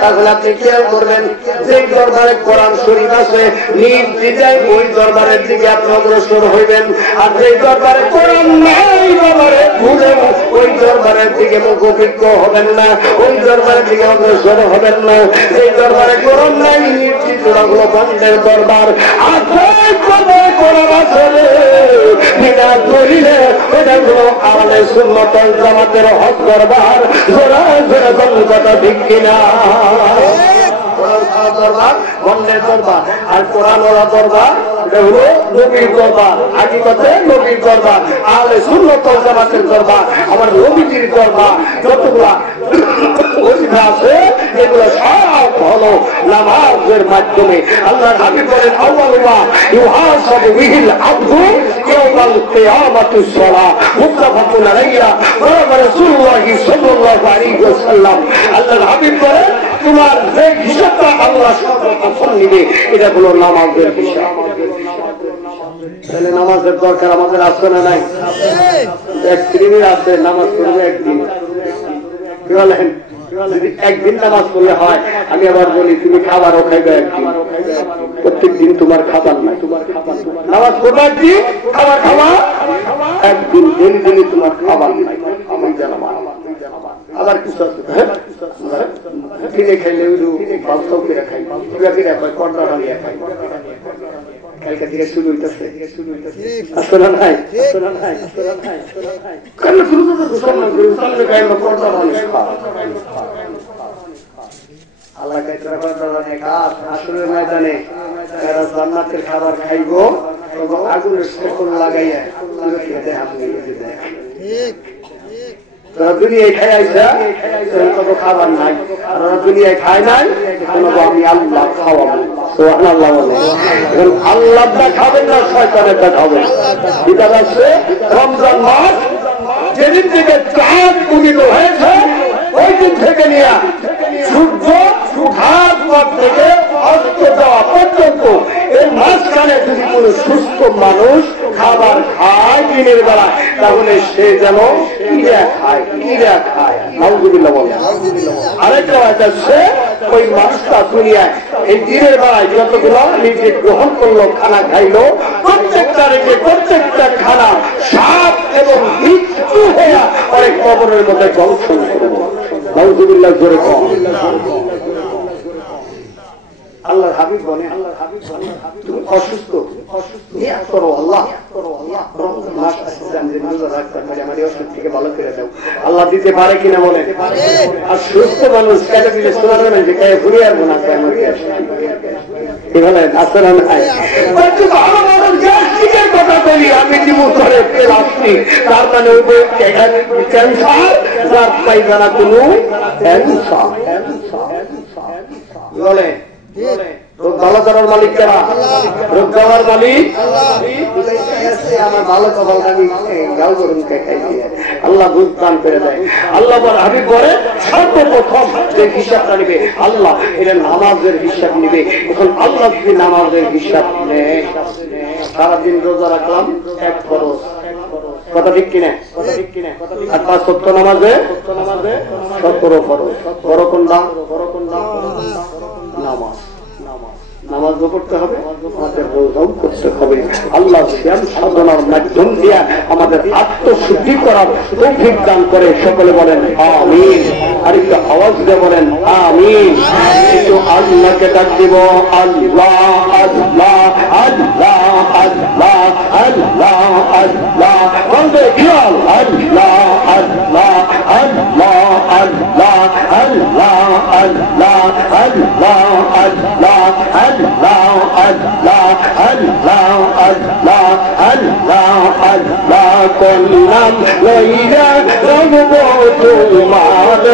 তাহলে আপনি খেয়াল করবেন, যে দরবারে কোরআন শরীফ আছে নির্দ্বিধায় ওই দরবারের দিকে আপনি অগ্রসর হইবেন। আর যে দরবারে কোরআন নাই দরবারে ঘুরে ওই দরবারের দিকে মুখোপিক্ষ হবেন না, ওই দরবারের দিকে অগ্রসর হবেন না। যে দরবারে কোরআন নাই নির্দিষ্ট হলো বন্ধের দরবার। আর কোরআন আছে বিনা দলিলে ওটা হলো আমাদের সুন্নত ওয়াল জামাতের হক দরবার। জোরা জোরা কথা ঠিক কিনা? দরবার বন্ধের দরবার আর কোরআন ওরা দরবার এটা হলো নবীর দরবার। হাকিকতে নবীর দরবার, আহলে সুন্নাত ওয়াল জামাতের দরবার, আমার নবীজির দরবার। যতগুলা ওজিফা আছে এগুলো সব হলো নামাজের মাধ্যমে। আল্লাহর হাবিব বলেন আউয়ালু মা ইউহাসাবু বিহিল আবদু ইয়াউমাল কিয়ামাতিস সালাহ মুত্তাফাকুন আলাইহি ওয়া রাসূলুল্লাহ সাল্লাল্লাহু আলাইহি ওয়াসাল্লাম। আল্লাহর হাবিব বলেন তোমার যে হিসাবটা আল্লাহ সর্বপ্রথম নিবে এটা হলো নামাজের হিসাব। তাহলে নামাজের দরকার আমাদের আছে না নাই? এক শ্রেণীর আছে নামাজ পড়বে একদিন। কি বলেন? যদি একদিন নামাজ পড়লে হয়, আমি আবার বলি তুমি খাবারও খাইবে একদিন, প্রত্যেক দিন তোমার খাবার নাই। নামাজ পড়বে একদিন, খাবার খাওয়া একদিন, দিন দিনই তোমার খাবার নাই। আবার কিছু আছে কিনে খাইলে বাচ্চাও কিনে খাই, কিনে খাই, কর্ণা রানিয়া খাই। কালকে থেকে শুরু হইতেছে, আসলে না নাই আল্লাহ আসলে ময়দানে এরা জান্নাতের খাবার খাইব আগুনের শেকল লাগাইয়া দুনিয়ায় খাই আইসা কোনো খাবার নাই, আর দুনিয়ায় খায় নাই আমি আল্লাহ খাওয়াবো। আল্লাহ বলে আল্লাহটা খাবেন না, শয়তানেরটা খাবেন। কিতাব আছে রমজান মাস যেদিন থেকে চাঁদ উদিত হয়েছে ওই দিন থেকে নিয়ে সূর্য উঠার পর থেকে অস্ত যাওয়া পর্যন্ত এই মাঝখানে যদি কোন সুস্থ মানুষ খাবার খায় দিনের বেলা, তাহলে সে যেন কিরা খায়। নাউযুবিল্লাহ বলে। আরেকটা আছে ওই মানুষটা দুনিয়ায় এই দিনের বেলায় যতগুলো নিজে গ্রহণ করলো, খানা খাইলো, প্রত্যেকটা রেখে প্রত্যেকটা খানা সাপ এবং মৃত্যু হয়ে অনেক কবরের মধ্যে দংশন করবো। নাউযুবিল্লাহ জোরে কম। আল্লাহর হাবিব বলে তুমি অসুস্থ করো আল্লাহ থেকে ভালো করে দাও। আল্লাহ দিতে পারে কিনা বলে। আর সুস্থ মানুষ কেটে দিলে শোনার যে কে ঘুরে আসবো না কি বলেন? আসলে কথা বলি আমি জীবনে আসছি, তার মানে ক্যান্সার যার পাইবে না কোনো বলে রোগ ভালো করার মালিক কারা? রোগ দেওয়ার মালিক আমার ভালো কপাল আমি গাল গরমকে খাই দিয়ে আল্লাহ দুধ দান করে দেয়। আল্লাহ হাবিব করে সর্বপ্রথম যে হিসাবটা নিবে আল্লাহ, এটা নামাজের হিসাব নিবে। এখন আল্লাহ যদি নামাজের হিসাব নেয়, সারাদিন রোজা রাখলাম এক ফরজ, কথা ঠিক কিনা? আর 5 ওয়াক্ত নামাজে 17 ফরজ। বড় কোনটা? নামাজ। নামাজ পড়তে হবে, আমাদের রোজাও করতে হবে। আল্লাহ সিয়াম সাধনার মাধ্যম দিয়ে আমাদের আত্মশুদ্ধি করার তৌফিক দান করে। সকলে বলেন আমিন। আর একটু আওয়াজ দিয়ে বলেন আমিন। একটু আল্লাহকে ডাক দিব, আল্লাহ আল্লাহ আল্লাহ আল্লাহ আল্লাহ আল্লাহ বলবে খেয়াল আল্লাহ আল্লাহ আল্লাহ আল্লাহ আল্লাহ আল্লাহ আল্লাহ আল্লাহ আল্লাহ আল্লাহ আল্লাহ আল্লাহ আল্লাহ আল্লাহ করলাম লইয়া রব তোমার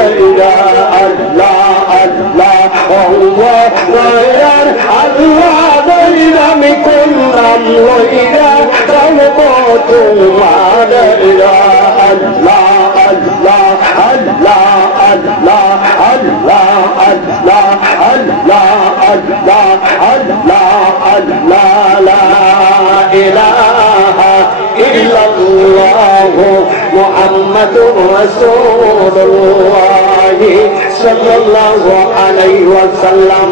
আল্লাহ আল্লাহ আল্লাহ দয়ার আল্লাহ দয়ার আমি কোন নাম লইয়া যাব তোমার আল্লাহ আল্লাহ আল্লাহ আল্লাহ আল্লাহ আল্লাহ আল্লাহ আল্লাহ আল্লাহ আল্লাহ লা ইলাহা ইল্লাল্লাহ মুহাম্মাদুর রাসূলুল্লাহ সাল্লাল্লাহু আলাইহি ওয়াসাল্লাম।